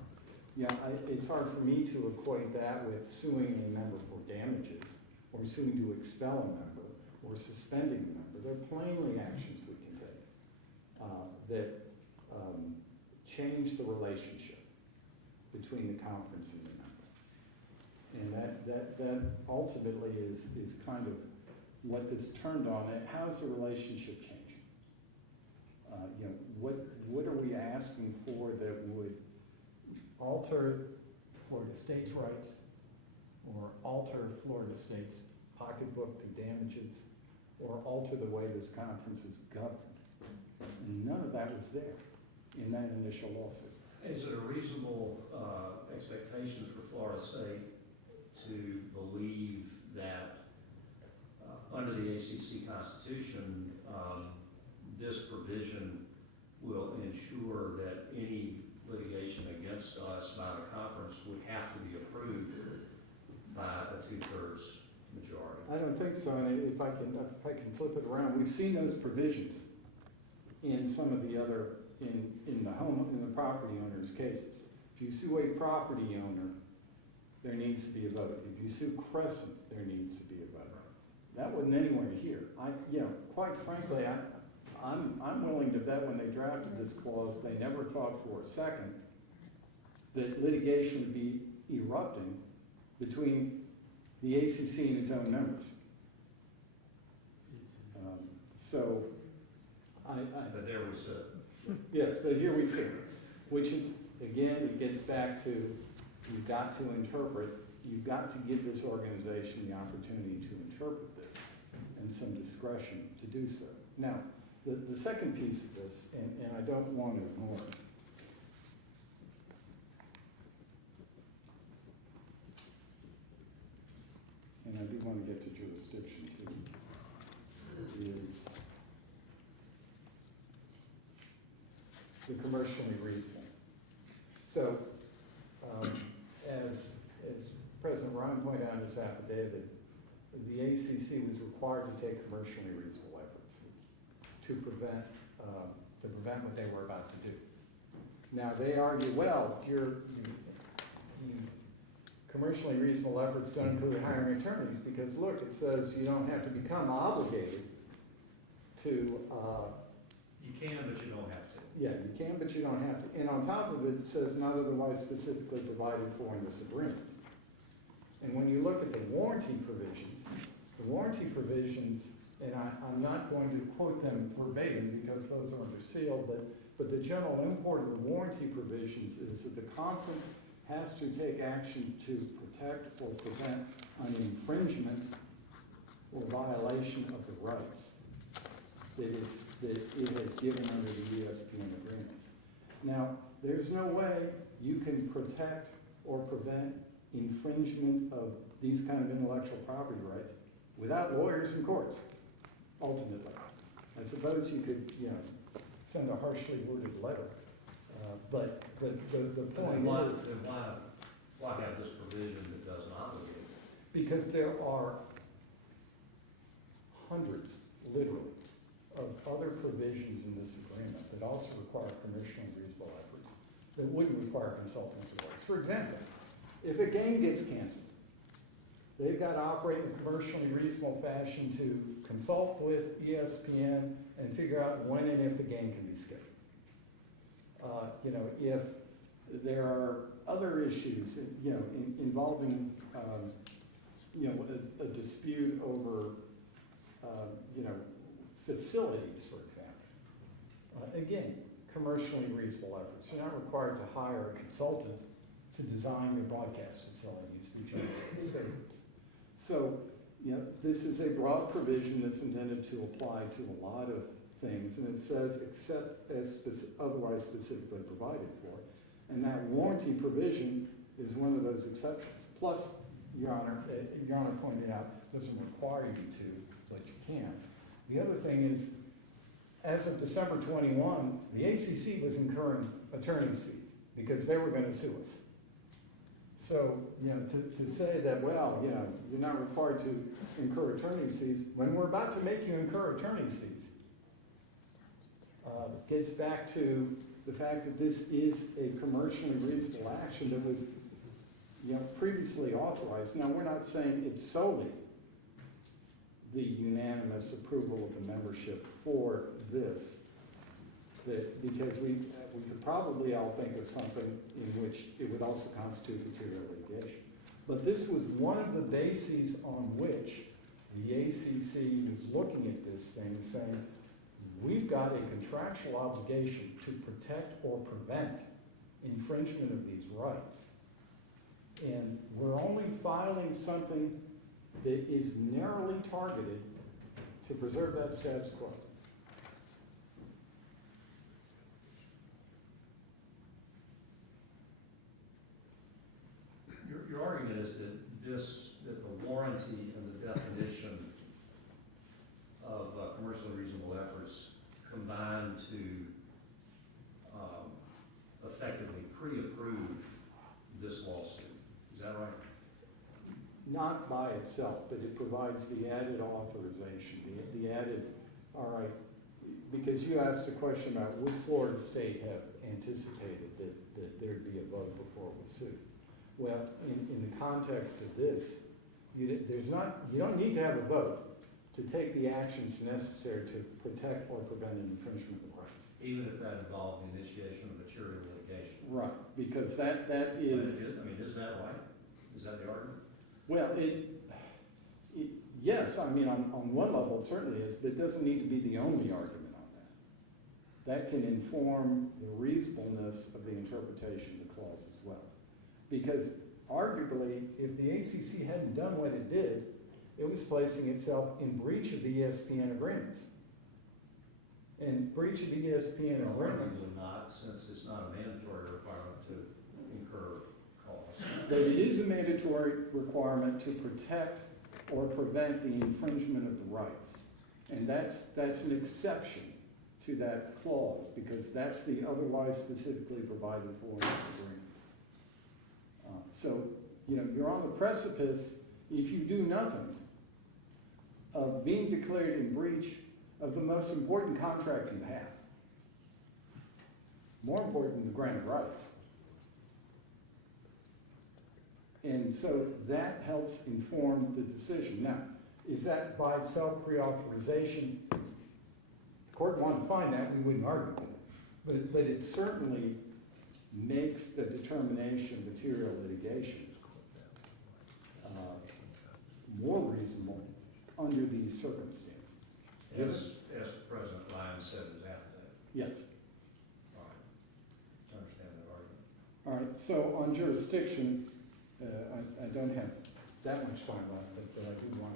Yeah, it's hard for me to equate that with suing a member for damages, or suing to expel a member, or suspending a member. They're plainly actions we can take that change the relationship between the conference and the member. And that ultimately is kind of what this turned on. How is the relationship changing? You know, what are we asking for that would alter Florida State's rights or alter Florida State's pocketbook to damages or alter the way this conference is governed? And none of that was there in that initial lawsuit. Is it a reasonable expectation for Florida State to believe that under the ACC Constitution, this provision will ensure that any litigation against us by the conference would have to be approved by a 2/3 majority? I don't think so, and if I can flip it around, we've seen those provisions in some of the other, in the property owner's cases. If you sue a property owner, there needs to be a vote. If you sue Crescent, there needs to be a vote. That wasn't anywhere here. You know, quite frankly, I'm willing to bet when they drafted this clause, they never thought for a second that litigation would be erupting between the ACC and its own members. But there was Yes, but here we see, which is, again, it gets back to, you've got to interpret, you've got to give this organization the opportunity to interpret this and some discretion to do so. Now, the second piece of this, and I don't want to ignore it, to jurisdiction 2 is the commercially reasonable. So, as President Ryan pointed out in his affidavit, the ACC was required to take commercially reasonable efforts to prevent what they were about to do. Now, they argue, well, commercially reasonable efforts don't include hiring attorneys because, look, it says you don't have to become obligated to, You can, but you don't have to. yeah, you can, but you don't have to. And on top of it, it says not otherwise specifically provided for in this agreement. And when you look at the warranty provisions, and I'm not going to quote them verbatim because those are under seal, but the general import of the warranty provisions is that the conference has to take action to protect or prevent an infringement or violation of the rights that it has given under the ESPN agreements. Now, there's no way you can protect or prevent infringement of these kind of intellectual property rights without lawyers and courts, ultimately. I suppose you could, send a harshly worded letter, but the point is, Then why have this provision that doesn't obligate it? because there are hundreds, literally, of other provisions in this agreement that also require commercially reasonable efforts that wouldn't require consultants or lawyers. For example, if a game gets canceled, they've got to operate in a commercially reasonable fashion to consult with ESPN and figure out when and if the game can be skipped. If there are other issues, involving, a dispute over, facilities, for example. Again, commercially reasonable efforts. You're not required to hire a consultant to design your broadcast facilities through Genesis Stadiums. So, this is a broad provision that's intended to apply to a lot of things, and it says except as otherwise specifically provided for. And that warranty provision is one of those exceptions. Plus, Your Honor pointed out, doesn't require you to, but you can. The other thing is, as of December 21, the ACC was incurring attorney's fees because they were going to sue us. So, to say that, well, you're not required to incur attorney's fees, when we're about to make you incur attorney's fees, gets back to the fact that this is a commercially reasonable action that was, previously authorized. Now, we're not saying it's solely the unanimous approval of the membership for this, because we could probably all think of something in which it would also constitute material litigation. But this was one of the bases on which the ACC was looking at this thing, saying, we've got a contractual obligation to protect or prevent infringement of these rights. And we're only filing something that is narrowly targeted to preserve that status quo. Your argument is that the warranty and the definition of commercially reasonable efforts combine to effectively pre-approve this lawsuit. Is that right? Not by itself, but it provides the added authorization, the added, all right, because you asked a question about would Florida State have anticipated that there'd be a vote before it was sued. Well, in the context of this, you don't need to have a vote to take the actions necessary to protect or prevent an infringement of rights. Even if that involved the initiation of material litigation. Right, because that is. Is that right? Is that the argument? Well, yes, on one level it certainly is, but it doesn't need to be the only argument on that. That can inform the reasonableness of the interpretation of the clause as well. Because arguably, if the ACC hadn't done what it did, it was placing itself in breach of the ESPN agreements. And breach of the ESPN agreements. Arguably not, since it's not a mandatory requirement to incur costs. That it is a mandatory requirement to protect or prevent the infringement of the rights. And that's an exception to that clause, because that's the otherwise specifically provided for in this agreement. So, you know, you're on the precipice, if you do nothing, of being declared in breach of the most important contract you have. More important than the grant of rights. And so that helps inform the decision. Now, is that by itself pre-authorization? The court wanted to find that, we wouldn't argue with it. But it certainly makes the determination of material litigation more reasonable under these circumstances. As President Ryan said in his affidavit. Yes. All right. I understand that argument. All right, so on jurisdiction, I don't have that much time left, but I do want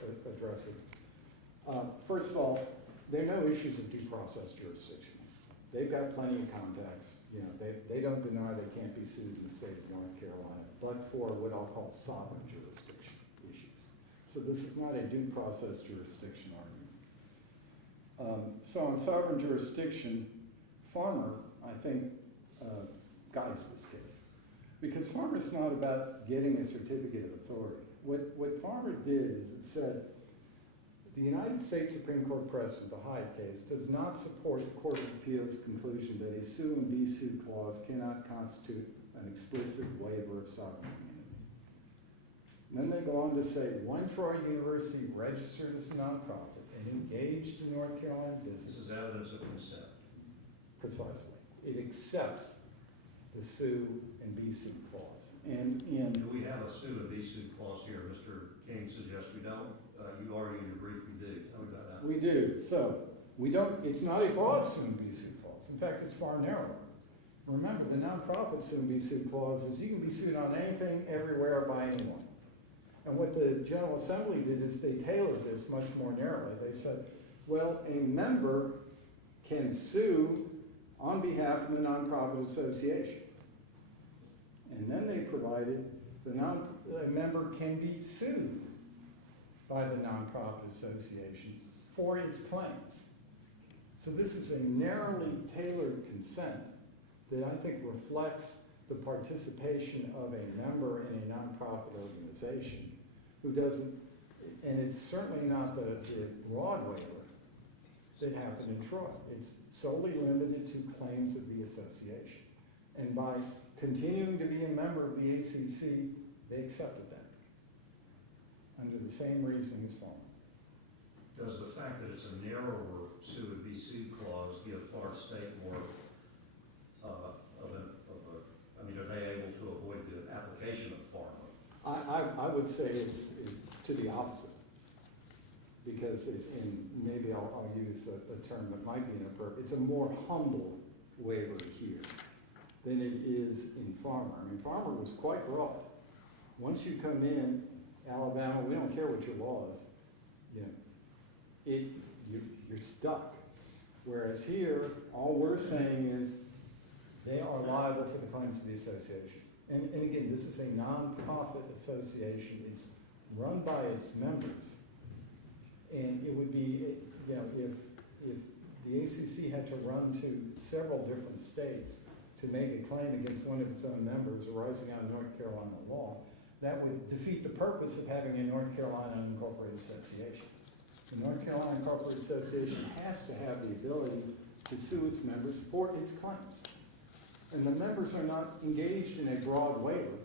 to address it. First of all, there are no issues of due process jurisdiction. They've got plenty of contacts. You know, they don't deny they can't be sued in the state of North Carolina, but for what I'll call sovereign jurisdiction issues. So this is not a due process jurisdiction argument. So on sovereign jurisdiction, Farmer, I think, guides this case. Because Farmer is not about getting a certificate of authority. What Farmer did is it said, the United States Supreme Court precedent, the Hyde case, does not support the Court of Appeals' conclusion that a sue and be sued clause cannot constitute an explicit waiver of sovereign immunity. And then they go on to say, one Troy University registered as a nonprofit and engaged in North Carolina business. This is evidence of consent. Precisely. It accepts the sue and be sued clause. And Do we have a sue and be sued clause here? Mr. King suggests we don't. You already in your brief, we do. Tell me about that. we do. So we don't, it's not a broad sue and be sued clause. In fact, it's far narrower. Remember, the nonprofit sue and be sued clause is you can be sued on anything, everywhere, by anyone. And what the General Assembly did is they tailored this much more narrowly. They said, well, a member can sue on behalf of the nonprofit association. And then they provided a member can be sued by the nonprofit association for its claims. So this is a narrowly tailored consent that I think reflects the participation of a member in a nonprofit organization who doesn't, and it's certainly not the broad waiver that happened in Troy. It's solely limited to claims of the association. And by continuing to be a member of the ACC, they accepted that under the same reasoning as Farmer. Does the fact that it's a narrower sue and be sued clause give Florida State more I mean, are they able to avoid the application of Farmer? I would say it's to the opposite. Because, and maybe I'll use a term that might be inappropriate, it's a more humble waiver here than it is in Farmer. I mean, Farmer was quite broad. Once you come in, Alabama, we don't care what your law is, you know, you're stuck. Whereas here, all we're saying is they are liable for the claims of the association. And again, this is a nonprofit association. It's run by its members. And it would be, you know, if the ACC had to run to several different states to make a claim against one of its own members arising out of North Carolina law, that would defeat the purpose of having a North Carolina unincorporated association. The North Carolina Incorporated Association has to have the ability to sue its members for its claims. And the members are not engaged in a broad waiver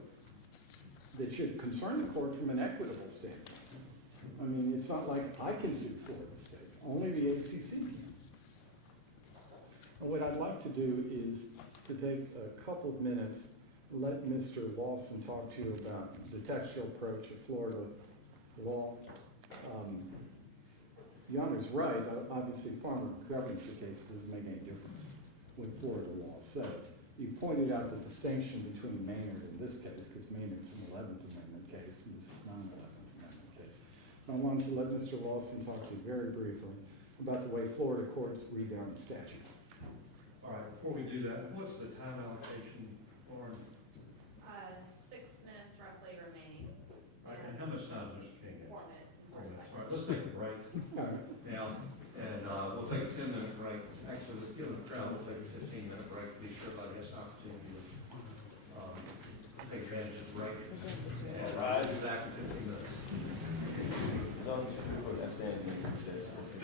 that should concern the court from an equitable standpoint. I mean, it's not like I can sue for the state, only the ACC can. And what I'd like to do is to take a couple of minutes, let Mr. Lawson talk to you about the textual approach of Florida law. Your Honor's right, obviously Farmer governs the case, it doesn't make any difference what Florida law says. You pointed out the distinction between Maynard in this case, because Maynard's an 11th Amendment case, and this is not an 11th Amendment case. I wanted to let Mr. Lawson talk to you very briefly about the way Florida courts read their own statute. All right, before we do that, what's the time allocation, Lauren? 6 minutes roughly remaining. All right, and how much time is Mr. King? 4 minutes. recess for